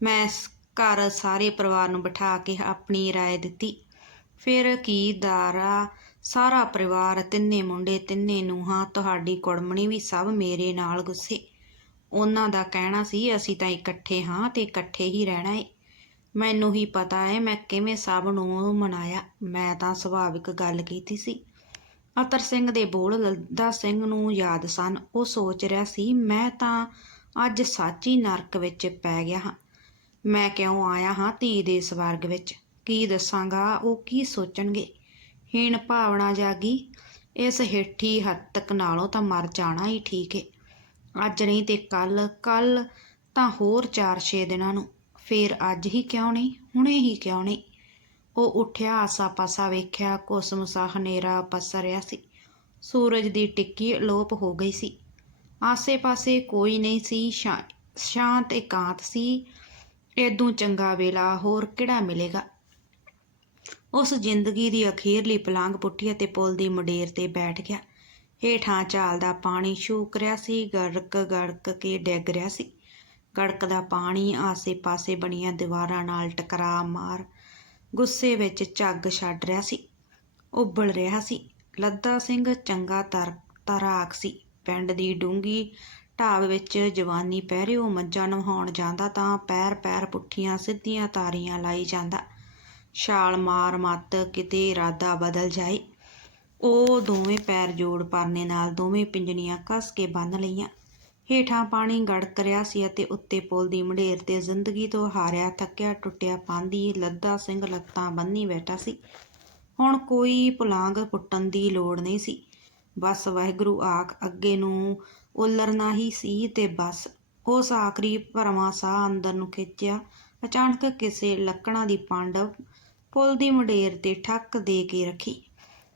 ਮੈਂ ਸ- ਘਰ ਸਾਰੇ ਪਰਿਵਾਰ ਨੂੰ ਬਿਠਾ ਕੇ ਆਪਣੀ رائے ਦਿੱਤੀ ਫਿਰ ਕੀ ਦਾਰਾ ਸਾਰਾ ਪਰਿਵਾਰ ਤਿੰਨੇ ਮੁੰਡੇ ਤਿੰਨੇ ਨੂੰਹਾਂ ਤੁਹਾਡੀ ਕੁੜਮਣੀ ਵੀ ਸਭ ਮੇਰੇ ਨਾਲ ਗੁੱਸੇ ਉਹਨਾਂ ਦਾ ਕਹਿਣਾ ਸੀ ਅਸੀਂ ਤਾਂ ਇਕੱਠੇ ਹਾਂ ਤੇ ਇਕੱਠੇ ਹੀ ਰਹਿਣਾ ਏ ਮੈਨੂੰ ਹੀ ਪਤਾ ਹੈ ਮੈਂ ਕਿਵੇਂ ਸਭ ਨੂੰ ਮਨਾਇਆ। ਮੈਂ ਤਾਂ ਸੁਭਾਵਿਕ ਗੱਲ ਕੀਤੀ ਸੀ। ਅਤਰ ਸਿੰਘ ਦੇ ਬੋਲ ਲੱਦਾ ਸਿੰਘ ਨੂੰ ਯਾਦ ਸਨ। ਉਹ ਸੋਚ ਰਿਹਾ ਸੀ, ਮੈਂ ਤਾਂ ਅੱਜ ਸੱਚੀ ਨਰਕ ਵਿੱਚ ਪੈ ਗਿਆ ਹਾਂ। ਮੈਂ ਕਿਉਂ ਆਇਆ ਹਾਂ ਧੀ ਦੇ ਸਵਰਗ ਵਿੱਚ? ਕੀ ਦੱਸਾਂਗਾ, ਉਹ ਕੀ ਸੋਚਣਗੇ? ਹੀਣ ਭਾਵਨਾ ਜਾਗੀ। ਇਸ ਹੇਠੀ ਹੱਤਕ ਨਾਲੋਂ ਤਾਂ ਮਰ ਜਾਣਾ ਹੀ ਠੀਕ ਏ। ਅੱਜ ਨਹੀਂ ਤੇ ਕੱਲ ਕੱਲ ਤਾਂ ਹੋਰ 4-6 ਦਿਨਾਂ ਨੂੰ। ਫੇਰ ਅੱਜ ਹੀ ਕਿਉਂ ਨਹੀਂ, ਹੁਣੇ ਹੀ ਕਿਉਂ ਨਹੀਂ? ਉਹ ਉੱਠਿਆ, ਆਸਾ-ਪਾਸਾ ਵੇਖਿਆ, ਕੁਸਮਸਾ ਹਨੇਰਾ ਪਸਰ ਰਿਹਾ ਸੀ। ਸੂਰਜ ਦੀ ਟਿੱਕੀ ਅਲੋਪ ਹੋ ਗਈ ਸੀ। ਆਸੇ-ਪਾਸੇ ਕੋਈ ਨਹੀਂ ਸੀ, ਸ਼ਾ- ਸ਼ਾਂਤ ਇਕਾਂਤ ਸੀ। ਏਦੂ ਚੰਗਾ ਵੇਲਾ ਹੋਰ ਕਿਹੜਾ ਮਿਲੇਗਾ? ਉਸ ਜ਼ਿੰਦਗੀ ਦੀ ਅਖੀਰਲੀ ਪਲਾਂਗ ਪੁੱਠੀ ਅਤੇ ਪੁਲ ਦੀ ਮੁਡੇਰ ਤੇ ਬੈਠ ਗਿਆ। ਹੇਠਾਂ ਝਾਲਦਾ ਪਾਣੀ ਛੂਕ ਰਿਹਾ ਸੀ ਗੜਕ ਗੜਕ ਕੇ ਡਿੱਗ ਰਿਹਾ ਸੀ। ਗੜਕਦਾ ਪਾਣੀ ਆਸੇ-ਪਾਸੇ ਬਣੀਆਂ ਦੀਵਾਰਾਂ ਨਾਲ ਟਕਰਾ ਮਾਰ, ਗੁੱਸੇ ਵਿੱਚ ਝੱਗ ਛੱਡ ਰਿਹਾ ਸੀ। ਉਬਲ ਰਿਹਾ ਸੀ। ਲੱਦਾ ਸਿੰਘ ਚੰਗਾ ਤਰ, ਤਰਾਕ ਸੀ। ਪਿੰਡ ਦੀ ਡੂੰਗੀ ਢਾਬ ਵਿੱਚ ਜਵਾਨੀ ਪਹਿਰਿਓ ਮੱਝਾਂ ਨਹਾਉਣ ਜਾਂਦਾ ਤਾਂ ਪੈਰ ਪੈਰ ਪੁੱਠੀਆਂ ਸਿੱਧੀਆਂ ਤਾਰੀਆਂ ਲਾਈ ਜਾਂਦਾ। ਛਾਲ ਮਾਰ ਮੱਤ ਕਿਤੇ ਇਰਾਦਾ ਬਦਲ ਜਾਏ। ਉਹ ਦੋਵੇਂ ਪੈਰ ਜੋੜ ਪਰਨੇ ਨਾਲ ਦੋਵੇਂ ਪਿੰਜਣੀਆਂ ਕੱਸ ਕੇ ਬੰਨ ਲਈਆਂ। ਹੇਠਾਂ ਪਾਣੀ ਗੜਕ ਰਿਹਾ ਸੀ ਅਤੇ ਉੱਤੇ ਪੁਲ ਦੀ ਮੰਢੇਰ ਤੇ ਜ਼ਿੰਦਗੀ ਤੋਂ ਹਾਰਿਆ, ਥੱਕਿਆ, ਟੁੱਟਿਆ ਪਾਂਦੀ ਲੱਦਾ ਸਿੰਘ ਲੱਤਾਂ ਬੰਨੀ ਬੈਠਾ ਸੀ। ਹੁਣ ਕੋਈ ਪੁਲਾਂਗ ਪੁੱਟਣ ਦੀ ਲੋੜ ਨਹੀਂ ਸੀ। ਬਸ ਵਾਹਿਗੁਰੂ ਆਖ, ਅੱਗੇ ਨੂੰ ਉਲਰਨਾ ਹੀ ਸੀ ਤੇ ਬਸ। ਉਸ ਆਖਰੀ ਭਰਵਾਂ ਸਾਹ ਅੰਦਰ ਨੂੰ ਖਿੱਚਿਆ। ਅਚਾਨਕ ਕਿਸੇ ਲੱਕੜਾਂ ਦੀ ਪਾਂਡਵ ਪੁਲ ਦੀ ਮੁੰਡੇਰ ਤੇ ਠੱਕ ਦੇ ਕੇ ਰੱਖੀ।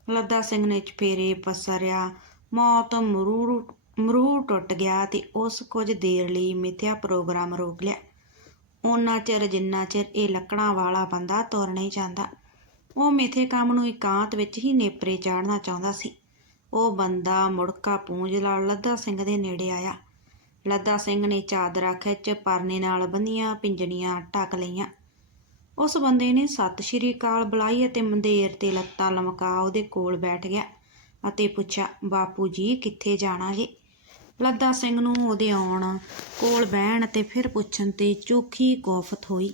ਲੱਦਾ ਸਿੰਘ ਨੇ ਚਪੇਰੇ ਪਸਰਿਆ। ਮੌਤ ਮਰੂਰ ਮਰੂਹ ਟੁੱਟ ਗਿਆ ਤੇ ਉਸ ਕੁਝ ਦੇਰ ਲਈ ਮਿਥਿਆ ਪ੍ਰੋਗਰਾਮ ਰੋਕ ਲਿਆ। ਉਹਨਾਂ ਚਿਰ ਜਿੰਨਾ ਚਿਰ ਇਹ ਲੱਕੜਾਂ ਵਾਲਾ ਬੰਦਾ ਤੁਰ ਨਹੀਂ ਜਾਂਦਾ, ਉਹ ਮਿਥੇ ਕੰਮ ਨੂੰ ਇਕਾਂਤ ਵਿੱਚ ਹੀ ਨੇਪਰੇ ਚਾੜਨਾ ਚਾਹੁੰਦਾ ਸੀ। ਉਹ ਬੰਦਾ ਮੁੜਕਾ ਪੂੰਝ ਨਾਲ ਲੱਦਾ ਸਿੰਘ ਦੇ ਨੇੜੇ ਆਇਆ। ਲੱਦਾ ਸਿੰਘ ਨੇ ਚਾਦਰਾ ਖਿੱਚ ਪਰਨੇ ਨਾਲ ਬੰਨੀਆਂ ਪਿੰਜਣੀਆਂ ਢੱਕ ਲਈਆਂ। ਉਸ ਬੰਦੇ ਨੇ ਸਤਿ ਸ਼੍ਰੀ ਅਕਾਲ ਬੁਲਾਈ ਅਤੇ ਮੰਦੇਰ ਤੇ ਲੱਤਾਂ ਲਮਕਾ ਉਹਦੇ ਕੋਲ ਬੈਠ ਗਿਆ ਅਤੇ ਪੁੱਛਿਆ, ਬਾਪੂ ਜੀ, ਕਿੱਥੇ ਜਾਣਾ ਜੀ? ਲੱਦਾ ਸਿੰਘ ਨੂੰ ਉਹਦੇ ਆਉਣ ਕੋਲ ਬਹਿਣ ਤੇ ਫਿਰ ਪੁੱਛਣ ਤੇ ਚੋਖੀ ਕੋਫਤ ਹੋਈ।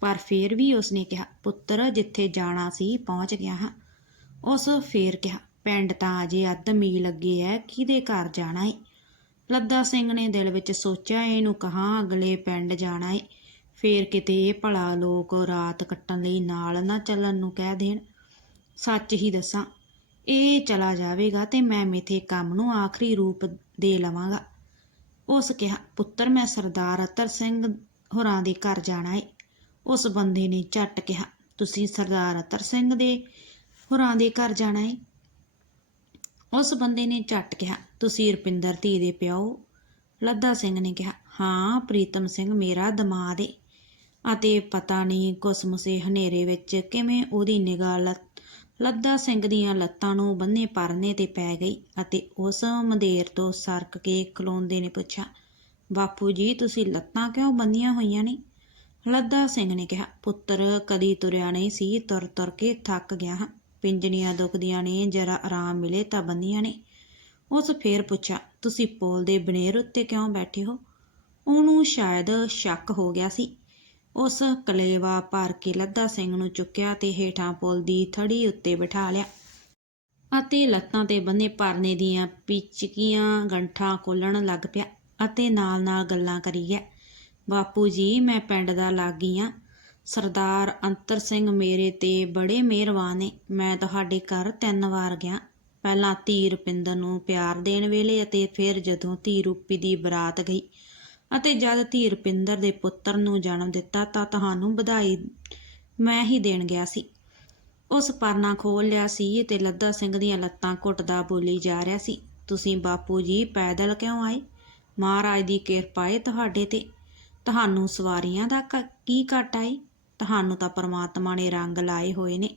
ਪਰ ਫੇਰ ਵੀ ਉਸਨੇ ਕਿਹਾ, ਪੁੱਤਰ, ਜਿੱਥੇ ਜਾਣਾ ਸੀ ਪਹੁੰਚ ਗਿਆ ਹਾਂ। ਉਸ ਫੇਰ ਕਿਹਾ, ਪਿੰਡ ਤਾਂ ਅਜੇ ਅੱਧ ਮੀਲ ਲੱਗੇ ਹੈ ਕਿਹਦੇ ਘਰ ਜਾਣਾ ਏ? ਲੱਦਾ ਸਿੰਘ ਨੇ ਦਿਲ ਵਿੱਚ ਸੋਚਿਆ, ਇਹਨੂੰ ਕਹਾਂ ਅਗਲੇ ਪਿੰਡ ਜਾਣਾ ਏ? ਫੇਰ ਕਿਤੇ ਇਹ ਭਲਾ ਲੋਕ ਰਾਤ ਕੱਟਣ ਲਈ ਨਾਲ ਨਾ ਚੱਲਣ ਨੂੰ ਕਹਿ ਦੇਣ। ਸੱਚ ਹੀ ਦੱਸਾਂ, ਇਹ ਚਲਾ ਜਾਵੇਗਾ ਤੇ ਮੈਂ ਮਿਥੇ ਕੰਮ ਨੂੰ ਆਖਰੀ ਰੂਪ ਦੇ ਲਵਾਂਗਾ ਉਸ ਕਿਹਾ, ਪੁੱਤਰ, ਮੈਂ ਸਰਦਾਰ ਅਤਰ ਸਿੰਘ ਹੋਰਾਂ ਦੇ ਘਰ ਜਾਣਾ ਏ। ਉਸ ਬੰਦੇ ਨੇ ਝੱਟ ਕਿਹਾ, ਤੁਸੀਂ ਸਰਦਾਰ ਅਤਰ ਸਿੰਘ ਦੇ ਹੋਰਾਂ ਦੇ ਘਰ ਜਾਣਾ ਏ? ਉਸ ਬੰਦੇ ਨੇ ਝੱਟ ਕਿਹਾ, ਤੁਸੀਂ ਰੁਪਿੰਦਰ ਧੀ ਦੇ ਪਿਓ? ਲੱਦਾ ਸਿੰਘ ਨੇ ਕਿਹਾ, ਹਾਂ, ਪ੍ਰੀਤਮ ਸਿੰਘ ਮੇਰਾ ਦਮਾਦ ਏ। ਅਤੇ ਪਤਾ ਨਹੀਂ ਕੁਸਮੁਸੇ ਹਨੇਰੇ ਵਿੱਚ ਕਿਵੇਂ ਉਹਦੀ ਨਿਗਾਹ ਲੱਤ ਲੱਦਾ ਸਿੰਘ ਦੀਆਂ ਲੱਤਾਂ ਨੂੰ ਬੰਨੇ ਪਰਨੇ ਤੇ ਪੈ ਗਈ ਅਤੇ ਉਸ ਮੰਦੇਰ ਤੋਂ ਸਰਕ ਕੇ ਖਲੋਂਦੇ ਨੇ ਪੁੱਛਿਆ, ਬਾਪੂ ਜੀ, ਤੁਸੀਂ ਲੱਤਾਂ ਕਿਉਂ ਬੰਨੀਆਂ ਹੋਈਆਂ ਨੇ? ਲੱਦਾ ਸਿੰਘ ਨੇ ਕਿਹਾ, ਪੁੱਤਰ, ਕਦੀ ਤੁਰਿਆ ਨਹੀਂ ਸੀ, ਤੁਰ ਤੁਰ ਕੇ ਥੱਕ ਗਿਆ ਹਾਂ। ਪਿੰਜਣੀਆਂ ਦੁਖਦੀਆਂ ਨੇ, ਜਰਾ ਆਰਾਮ ਮਿਲੇ ਤਾਂ ਬੰਨੀਆਂ ਨੇ। ਉਸ ਫੇਰ ਪੁੱਛਿਆ, ਤੁਸੀਂ ਪੋਲ ਦੇ ਬਨੇਰ ਉੱਤੇ ਕਿਉਂ ਬੈਠੇ ਹੋ? ਉਹਨੂੰ ਸ਼ਾਇਦ ਸ਼ੱਕ ਹੋ ਗਿਆ ਸੀ। ਉਸ ਕਲੇਵਾ ਭਰ ਕੇ ਲੱਦਾ ਸਿੰਘ ਨੂੰ ਚੁੱਕਿਆ ਤੇ ਹੇਠਾਂ ਪੁਲ ਦੀ ਥੜੀ ਉੱਤੇ ਬਿਠਾ ਲਿਆ। ਅਤੇ ਲੱਤਾਂ ਤੇ ਬੰਨੇ ਪਰਨੇ ਦੀਆਂ ਪਿਚਕੀਆਂ ਗੰਠਾਂ ਖੋਲਣ ਲੱਗ ਪਿਆ ਅਤੇ ਨਾਲ-ਨਾਲ ਗੱਲਾਂ ਕਰੀ ਗਿਆ, ਬਾਪੂ ਜੀ, ਮੈਂ ਪਿੰਡ ਦਾ ਲਾਗੀ ਆ। ਸਰਦਾਰ ਅੰਤਰ ਸਿੰਘ ਮੇਰੇ ਤੇ ਬੜੇ ਮਿਹਰਬਾਨ ਨੇ। ਮੈਂ ਤੁਹਾਡੇ ਘਰ ਤਿੰਨ ਵਾਰ ਗਿਆ। ਪਹਿਲਾਂ ਧੀ ਰੁਪਿੰਦਰ ਨੂੰ ਪਿਆਰ ਦੇਣ ਵੇਲੇ ਅਤੇ ਫਿਰ ਜਦੋਂ ਧੀ ਰੂਪੀ ਦੀ ਬਰਾਤ ਗਈ ਅਤੇ ਜਦ ਧੀ ਰੁਪਿੰਦਰ ਦੇ ਪੁੱਤਰ ਨੂੰ ਜਨਮ ਦਿੱਤਾ ਤਾਂ ਤੁਹਾਨੂੰ ਵਧਾਈ ਮੈਂ ਹੀ ਦੇਣ ਗਿਆ ਸੀ। ਉਸ ਪਰਨਾ ਖੋਲ ਲਿਆ ਸੀ ਤੇ ਲੱਦਾ ਸਿੰਘ ਦੀਆਂ ਲੱਤਾਂ ਘੁੱਟਦਾ ਬੋਲੀ ਜਾ ਰਿਹਾ ਸੀ, ਤੁਸੀਂ ਬਾਪੂ ਜੀ ਪੈਦਲ ਕਿਉਂ ਆਏ? ਮਹਾਰਾਜ ਦੀ ਕਿਰਪਾ ਏ ਤੁਹਾਡੇ ਤੇ। ਤੁਹਾਨੂੰ ਸਵਾਰੀਆਂ ਦਾ ਕ- ਕੀ ਘਾਟਾ ਏ? ਤੁਹਾਨੂੰ ਤਾਂ ਪਰਮਾਤਮਾ ਨੇ ਰੰਗ ਲਾਏ ਹੋਏ ਨੇ।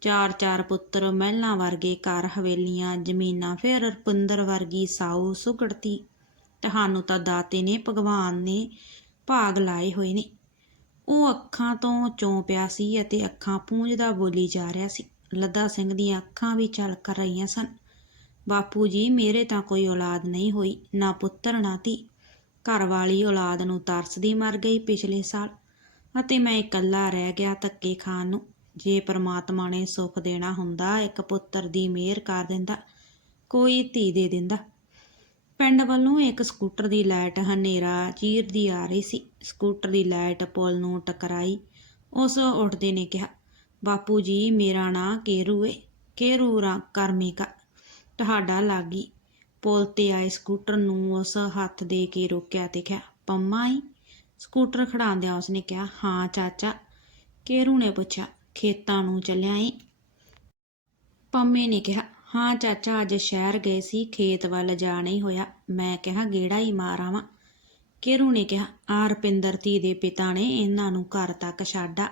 ਚਾਰ ਚਾਰ ਪੁੱਤਰ ਮਹਿਲਾਂ ਵਰਗੇ ਘਰ ਹਵੇਲੀਆਂ, ਜ਼ਮੀਨਾਂ, ਫਿਰ ਰੁਪਿੰਦਰ ਵਰਗੀ ਸਾਊ ਸੁਗੜਤੀ ਤੁਹਾਨੂੰ ਤਾਂ ਦਾਤੇ ਨੇ, ਭਗਵਾਨ ਨੇ ਭਾਗ ਲਾਏ ਹੋਏ ਨੇ। ਉਹ ਅੱਖਾਂ ਤੋਂ ਚੋਂ ਪਿਆ ਸੀ ਅਤੇ ਅੱਖਾਂ ਪੂੰਝਦਾ ਬੋਲੀ ਜਾ ਰਿਹਾ ਸੀ। ਲੱਦਾ ਸਿੰਘ ਦੀਆਂ ਅੱਖਾਂ ਵੀ ਝਲਕ ਰਹੀਆਂ ਸਨ। ਬਾਪੂ ਜੀ, ਮੇਰੇ ਤਾਂ ਕੋਈ ਔਲਾਦ ਨਹੀਂ ਹੋਈ, ਨਾ ਪੁੱਤਰ, ਨਾ ਧੀ। ਘਰ ਵਾਲੀ ਔਲਾਦ ਨੂੰ ਤਰਸਦੀ ਮਰ ਗਈ ਪਿਛਲੇ ਸਾਲ ਅਤੇ ਮੈਂ ਇਕੱਲਾ ਰਹਿ ਗਿਆ ਧੱਕੇ ਖਾਣ ਨੂੰ। ਜੇ ਪ੍ਰਮਾਤਮਾ ਨੇ ਸੁੱਖ ਦੇਣਾ ਹੁੰਦਾ, ਇੱਕ ਪੁੱਤਰ ਦੀ ਮਿਹਰ ਕਰ ਦਿੰਦਾ, ਕੋਈ ਧੀ ਦੇ ਦਿੰਦਾ। ਪਿੰਡ ਵੱਲੋਂ ਇੱਕ ਸਕੂਟਰ ਦੀ ਲਾਈਟ ਹਨੇਰਾ ਚੀਰਦੀ ਆ ਰਹੀ ਸੀ। ਸਕੂਟਰ ਦੀ ਲਾਈਟ ਪੁਲ ਨੂੰ ਟਕਰਾਈ। ਉਸ ਉੱਠਦੇ ਨੇ ਕਿਹਾ, ਬਾਪੂ ਜੀ, ਮੇਰਾ ਨਾਂ ਕੇਰੂ ਏ। ਕੇਰੂ ਰਾ ਕਰਮਿਕਾ। ਤੁਹਾਡਾ ਲਾਗੀ। ਪੁਲ ਤੇ ਆਏ ਸਕੂਟਰ ਨੂੰ ਉਸ ਹੱਥ ਦੇ ਕੇ ਰੋਕਿਆ ਤੇ ਕਿਹਾ, ਪੰਮਾ ਈ। ਸਕੂਟਰ ਖੜਾਉਂਦਿਆਂ ਉਸਨੇ ਕਿਹਾ, ਹਾਂ, ਚਾਚਾ। ਕੇਰੂ ਨੇ ਪੁੱਛਿਆ, ਖੇਤਾਂ ਨੂੰ ਚੱਲਿਆ ਏ? ਪੰਮੇ ਨੇ ਕਿਹਾ ਹਾਂ, ਚਾਚਾ, ਅੱਜ ਸ਼ਹਿਰ ਗਏ ਸੀ, ਖੇਤ ਵੱਲ ਜਾ ਨਹੀਂ ਹੋਇਆ। ਮੈਂ ਕਿਹਾ, ਗੇੜਾ ਹੀ ਮਾਰ ਆਵਾਂ ਕਿਰੂ ਨੇ ਕਿਹਾ, ਆ ਰੁਪਿੰਦਰ ਧੀ ਦੇ ਪਿਤਾ ਨੇ ਇਹਨਾਂ ਨੂੰ ਘਰ ਤੱਕ ਛੱਡਾ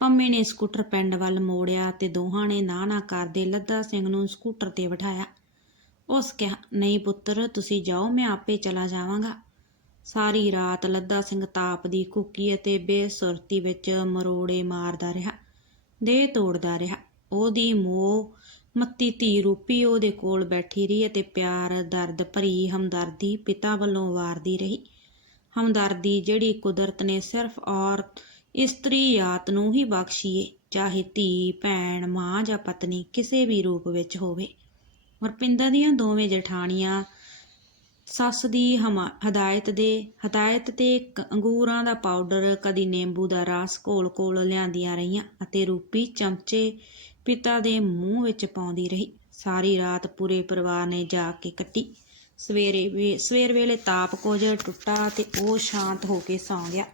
ਪੰਮੇ ਨੇ ਸਕੂਟਰ ਪਿੰਡ ਵੱਲ ਮੋੜਿਆ ਤੇ ਦੋਹਾਂ ਨੇ ਨਾ ਨਾ ਕਰਦੇ ਲੱਦਾ ਸਿੰਘ ਨੂੰ ਸਕੂਟਰ ਤੇ ਬਿਠਾਇਆ। ਉਸ ਕਿਹਾ, ਨਹੀਂ ਪੁੱਤਰ, ਤੁਸੀਂ ਜਾਓ, ਮੈਂ ਆਪੇ ਚਲਾ ਜਾਵਾਂਗਾ। ਸਾਰੀ ਰਾਤ ਲੱਦਾ ਸਿੰਘ ਤਾਪ ਦੀ ਕੁੱਕੀ ਅਤੇ ਬੇਸੁਰਤੀ ਵਿੱਚ ਮਰੋੜੇ ਮਾਰਦਾ ਰਿਹਾ ਦੇ ਤੋੜਦਾ ਰਿਹਾ। ਉਹਦੀ ਮੋਹ ਮੱਤੀ ਧੀ ਰੂਪੀ ਉਹਦੇ ਕੋਲ ਬੈਠੀ ਰਹੀ ਅਤੇ ਪਿਆਰ, ਦਰਦ, ਭਰੀ, ਹਮਦਰਦੀ ਪਿਤਾ ਵੱਲੋਂ ਵਾਰਦੀ ਰਹੀ। ਹਮਦਰਦੀ ਜਿਹੜੀ ਕੁਦਰਤ ਨੇ ਸਿਰਫ ਔਰਤ, ਇਸਤਰੀ ਜਾਤ ਨੂੰ ਹੀ ਬਖਸ਼ੀ ਏ, ਚਾਹੇ ਧੀ, ਭੈਣ, ਮਾਂ ਜਾਂ ਪਤਨੀ ਕਿਸੇ ਵੀ ਰੂਪ ਵਿੱਚ ਹੋਵੇ। ਰੁਪਿੰਦਰ ਦੀਆਂ ਦੋਵੇਂ ਜਠਾਣੀਆਂ ਸੱਸ ਦੀ ਹਮਾ- ਹਦਾਇਤ ਦੇ, ਹਦਾਇਤ ਤੇ ਅੰਗੂਰਾਂ ਦਾ ਪਾਊਡਰ ਕਦੀ ਨਿੰਬੂ ਦਾ ਰਸ ਘੋਲ ਘੋਲ ਲਿਆਂਦੀਆਂ ਰਹੀਆਂ ਅਤੇ ਰੂਪੀ ਚਮਚੇ ਪਿਤਾ ਦੇ ਮੂੰਹ ਵਿੱਚ ਪਾਉਂਦੀ ਰਹੀ। ਸਾਰੀ ਰਾਤ ਪੂਰੇ ਪਰਿਵਾਰ ਨੇ ਜਾ ਕੇ ਕੱਟੀ। ਸਵੇਰੇ ਸਵੇਰ ਵੇਲੇ ਤਾਪ ਕੁਝ ਟੁੱਟਾ ਤੇ ਉਹ ਸ਼ਾਂਤ ਹੋ ਕੇ ਸੌਂ ਗਿਆ।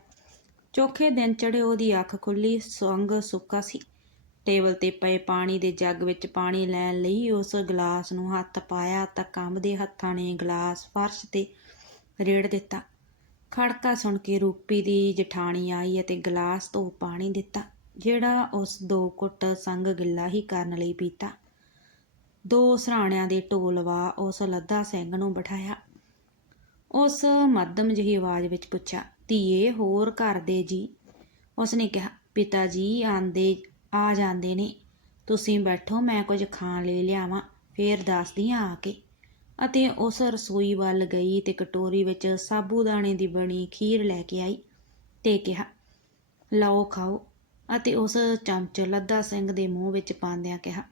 ਚੋਖੇ ਦਿਨ ਚੜੇ ਉਹਦੀ ਅੱਖ ਖੁੱਲੀ ਸੰਗ ਸੁੱਕਾ ਸੀ। ਟੇਬਲ ਤੇ ਪਏ ਪਾਣੀ ਦੇ ਜੱਗ ਵਿੱਚ ਪਾਣੀ ਲੈਣ ਲਈ ਉਸ ਗਲਾਸ ਨੂੰ ਹੱਥ ਪਾਇਆ ਤਾਂ ਕੰਬਦੇ ਹੱਥਾਂ ਨੇ ਗਲਾਸ ਫਰਸ਼ ਤੇ ਰੇੜ ਦਿੱਤਾ। ਖੜਕਾ ਸੁਣ ਕੇ ਰੂਪੀ ਦੀ ਜਠਾਣੀ ਆਈ ਅਤੇ ਗਲਾਸ ਤੋਂ ਪਾਣੀ ਦਿੱਤਾ। ਜਿਹੜਾ ਉਸ ਦੋ ਘੁੱਟ ਸੰਗ ਗਿੱਲਾ ਹੀ ਕਰਨ ਲਈ ਪੀਤਾ। ਦੋ ਸਰਾਣਿਆਂ ਦੇ ਢੋਲਵਾ ਉਸ ਲੱਦਾ ਸਿੰਘ ਨੂੰ ਬਿਠਾਇਆ। ਉਸ ਮੱਧਮ ਜਿਹੀ ਆਵਾਜ਼ ਵਿੱਚ ਪੁੱਛਿਆ, ਧੀਏ, ਹੋਰ ਘਰ ਦੇ ਜੀ? ਉਸਨੇ ਕਿਹਾ, ਪਿਤਾ ਜੀ, ਆਂਦੇ, ਆ ਜਾਂਦੇ ਨੇ। ਤੁਸੀਂ ਬੈਠੋ, ਮੈਂ ਕੁਝ ਖਾਣ ਲਈ ਲਿਆਵਾਂ। ਫੇਰ ਦੱਸਦੀ ਆਂ ਆ ਕੇ। ਅਤੇ ਉਸ ਰਸੋਈ ਵੱਲ ਗਈ ਤੇ ਕਟੋਰੀ ਵਿੱਚ ਸਾਬੂ ਦਾਣੇ ਦੀ ਬਣੀ ਖੀਰ ਲੈ ਕੇ ਆਈ ਤੇ ਕਿਹਾ, ਲਓ ਖਾਓ। ਅਤੇ ਉਸ ਚਮਚ ਲੱਦਾ ਸਿੰਘ ਦੇ ਮੂੰਹ ਵਿੱਚ ਪਾਉਂਦਿਆਂ ਕਿਹਾ,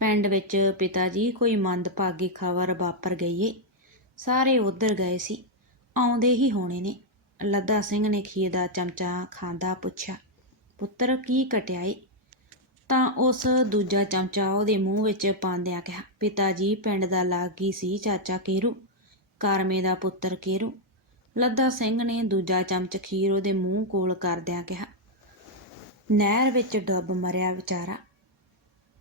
ਪਿੰਡ ਵਿੱਚ ਪਿਤਾ ਜੀ ਕੋਈ ਮੰਦਭਾਗੀ ਖਬਰ ਵਾਪਰ ਗਈ ਏ ਸਾਰੇ ਉਧਰ ਗਏ ਸੀ, ਆਉਂਦੇ ਹੀ ਹੋਣੇ ਨੇ। ਲੱਦਾ ਸਿੰਘ ਨੇ ਖੀਰ ਦਾ ਚਮਚਾ ਖਾਂਦਾ ਪੁੱਛਿਆ, ਪੁੱਤਰ, ਕੀ ਕਟਿਆਈ ਤਾਂ ਉਸ ਦੂਜਾ ਚਮਚਾ ਉਹਦੇ ਮੂੰਹ ਵਿੱਚ ਪਾਉਂਦਿਆਂ ਕਿਹਾ ਪਿਤਾ ਜੀ ਪਿੰਡ ਦਾ ਲਾਗੀ ਸੀ ਚਾਚਾ ਕੇਰੂ, ਕਰਮੇ ਦਾ ਪੁੱਤਰ ਕੇਰੂ। ਲੱਦਾ ਸਿੰਘ ਨੇ ਦੂਜਾ ਚਮਚ ਖੀਰ ਉਹਦੇ ਮੂੰਹ ਕੋਲ ਕਰਦਿਆਂ ਕਿਹਾ ਨਹਿਰ ਵਿੱਚ ਡੁੱਬ ਮਰਿਆ ਵਿਚਾਰਾ।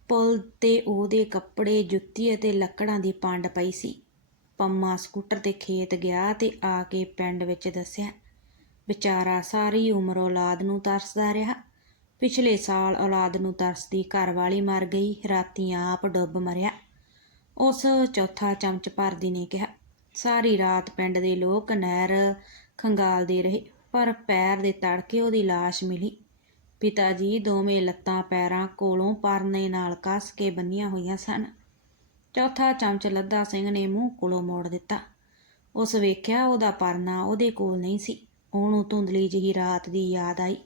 ਪੁਲ ਤੇ ਉਹਦੇ ਕੱਪੜੇ, ਜੁੱਤੀ ਅਤੇ ਲੱਕੜਾਂ ਦੀ ਪੰਡ ਪਈ ਸੀ। ਪੰਮਾ ਸਕੂਟਰ ਤੇ ਖੇਤ ਗਿਆ ਤੇ ਆ ਕੇ ਪਿੰਡ ਵਿੱਚ ਦੱਸਿਆ, ਵਿਚਾਰਾ ਸਾਰੀ ਉਮਰ ਔਲਾਦ ਨੂੰ ਤਰਸਦਾ ਰਿਹਾ। ਪਿਛਲੇ ਸਾਲ ਔਲਾਦ ਨੂੰ ਤਰਸਦੀ ਘਰਵਾਲੀ ਮਰ ਗਈ, ਰਾਤੀ ਆਪ ਡੁੱਬ ਮਰਿਆ। ਉਸ ਚੌਥਾ ਚਮਚ ਭਰਦੀ ਨੇ ਕਿਹਾ, ਸਾਰੀ ਰਾਤ ਪਿੰਡ ਦੇ ਲੋਕ ਨਹਿਰ ਖੰਗਾਲਦੇ ਰਹੇ, ਪਰ ਪੈਰ ਦੇ ਤੜਕੇ ਉਹਦੀ ਲਾਸ਼ ਮਿਲੀ। ਪਿਤਾ ਜੀ ਦੋਵੇਂ ਲੱਤਾਂ ਪੈਰਾਂ ਕੋਲੋਂ ਪਰਨੇ ਨਾਲ ਕੱਸ ਕੇ ਬੰਨੀਆਂ ਹੋਈਆਂ ਸਨ। ਚੌਥਾ ਚਮਚ ਲੱਦਾ ਸਿੰਘ ਨੇ ਮੂੰਹ ਕੋਲੋਂ ਮੋੜ ਦਿੱਤਾ। ਉਸ ਵੇਖਿਆ ਉਹਦਾ ਪਰਨਾ ਉਹਦੇ ਕੋਲ ਨਹੀਂ ਸੀ। ਉਹਨੂੰ ਧੁੰਦਲੀ ਜਿਹੀ ਰਾਤ ਦੀ ਯਾਦ ਆਈ।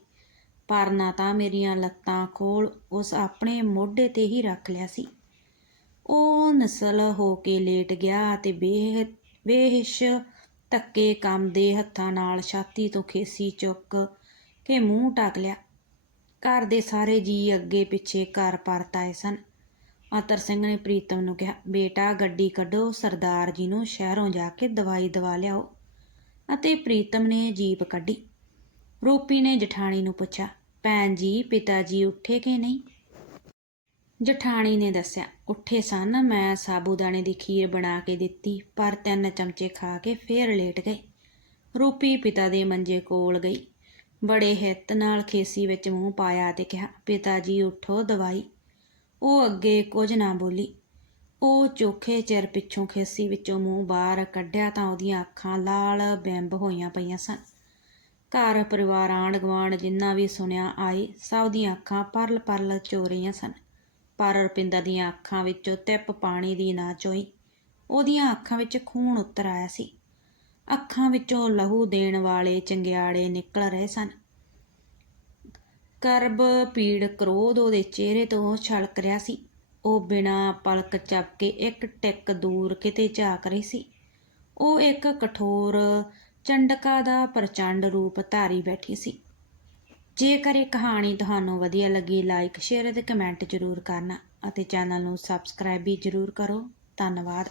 ਪਰਨਾ ਤਾਂ ਮੇਰੀਆਂ ਲੱਤਾਂ ਕੋਲ ਉਸ ਆਪਣੇ ਮੋਢੇ ਤੇ ਹੀ ਰੱਖ ਲਿਆ ਸੀ। ਉਹ ਨਸਲ ਹੋ ਕੇ ਲੇਟ ਗਿਆ ਤੇ ਬੇਹ, ਬੇਹਿਸ਼ ਧੱਕੇ ਕੰਮ ਦੇ ਹੱਥਾਂ ਨਾਲ ਛਾਤੀ ਤੋਂ ਖੇਸੀ ਚੁੱਕ ਕੇ ਮੂੰਹ ਢੱਕ ਲਿਆ। ਘਰ ਦੇ ਸਾਰੇ ਜੀ ਅੱਗੇ ਪਿੱਛੇ ਘਰ ਪਰਤ ਆਏ ਸਨ। ਅਤਰ ਸਿੰਘ ਨੇ ਪ੍ਰੀਤਮ ਨੂੰ ਕਿਹਾ, ਬੇਟਾ, ਗੱਡੀ ਕੱਢੋ, ਸਰਦਾਰ ਜੀ ਨੂੰ ਸ਼ਹਿਰੋਂ ਜਾ ਕੇ ਦਵਾਈ ਦਵਾ ਲਿਆਓ। ਅਤੇ ਪ੍ਰੀਤਮ ਨੇ ਜੀਪ ਕੱਢੀ। ਰੂਪੀ ਨੇ ਜਠਾਣੀ ਨੂੰ ਪੁੱਛਿਆ, ਭੈਣ ਜੀ, ਪਿਤਾ ਜੀ ਉੱਠੇ ਕਿ ਨਹੀਂ? ਜਠਾਣੀ ਨੇ ਦੱਸਿਆ, ਉੱਠੇ ਸਨ, ਮੈਂ ਸਾਬੂਦਾਣੇ ਦੀ ਖੀਰ ਬਣਾ ਕੇ ਦਿੱਤੀ, ਪਰ ਤਿੰਨ ਚਮਚੇ ਖਾ ਕੇ ਫੇਰ ਲੇਟ ਗਏ। ਰੂਪੀ ਪਿਤਾ ਦੇ ਮੰਜੇ ਕੋਲ ਗਈ। ਬੜੇ ਹਿੱਤ ਨਾਲ ਖੇਸੀ ਵਿੱਚ ਮੂੰਹ ਪਾਇਆ ਤੇ ਕਿਹਾ, ਪਿਤਾ ਜੀ, ਉਠੋ ਦਵਾਈ। ਉਹ ਅੱਗੇ ਕੁਝ ਨਾ ਬੋਲੀ। ਉਹ ਚੋਖੇ ਚਿਰ ਪਿੱਛੋਂ ਖੇਸੀ ਵਿੱਚੋਂ ਮੂੰਹ ਬਾਹਰ ਕੱਢਿਆ ਤਾਂ ਉਹਦੀਆਂ ਅੱਖਾਂ ਲਾਲ ਬਿੰਬ ਹੋਈਆਂ ਪਈਆਂ ਸਨ। ਘਰ, ਪਰਿਵਾਰ ਆਂਢ ਗੁਆਂਢ ਜਿੰਨਾ ਵੀ ਸੁਣਿਆ ਆਏ, ਸਭ ਦੀਆਂ ਅੱਖਾਂ ਪਰਲ ਪਰਲ ਚੋ ਰਹੀਆਂ ਸਨ। ਪਰ ਰੁਪਿੰਦਰ ਦੀਆਂ ਅੱਖਾਂ ਵਿੱਚੋਂ ਤਿੱਪ ਪਾਣੀ ਦੀ ਨਾ ਚੋਈ। ਉਹਦੀਆਂ ਅੱਖਾਂ ਵਿੱਚ ਖੂਨ ਉਤਰ ਆਇਆ ਸੀ। ਅੱਖਾਂ ਵਿੱਚੋਂ ਲਹੂ ਦੇਣ ਵਾਲੇ ਚੰਗਿਆੜੇ ਨਿਕਲ ਰਹੇ ਸਨ। ਕਰਬ ਪੀੜ ਕ੍ਰੋਧ ਉਹਦੇ ਚਿਹਰੇ ਤੋਂ ਛਲਕ ਰਿਹਾ ਸੀ। ਉਹ ਬਿਨਾਂ ਪਲਕ ਚੱਪ ਕੇ ਇੱਕ ਟਿਕ ਦੂਰ ਕਿਤੇ ਝਾਕ ਰਹੀ ਸੀ। ਉਹ ਇੱਕ ਕਠੋਰ ਚੰਡਕਾ ਦਾ ਪ੍ਰਚੰਡ ਰੂਪ ਧਾਰੀ ਬੈਠੀ ਸੀ। ਜੇਕਰ ਇਹ ਕਹਾਣੀ ਤੁਹਾਨੂੰ ਵਧੀਆ ਲੱਗੀ ਲਾਈਕ ਸ਼ੇਅਰ ਅਤੇ ਕਮੈਂਟ ਜ਼ਰੂਰ ਕਰਨਾ ਅਤੇ ਚੈਨਲ ਨੂੰ ਸਬਸਕ੍ਰਾਈਬ ਵੀ ਜ਼ਰੂਰ ਕਰੋ। ਧੰਨਵਾਦ।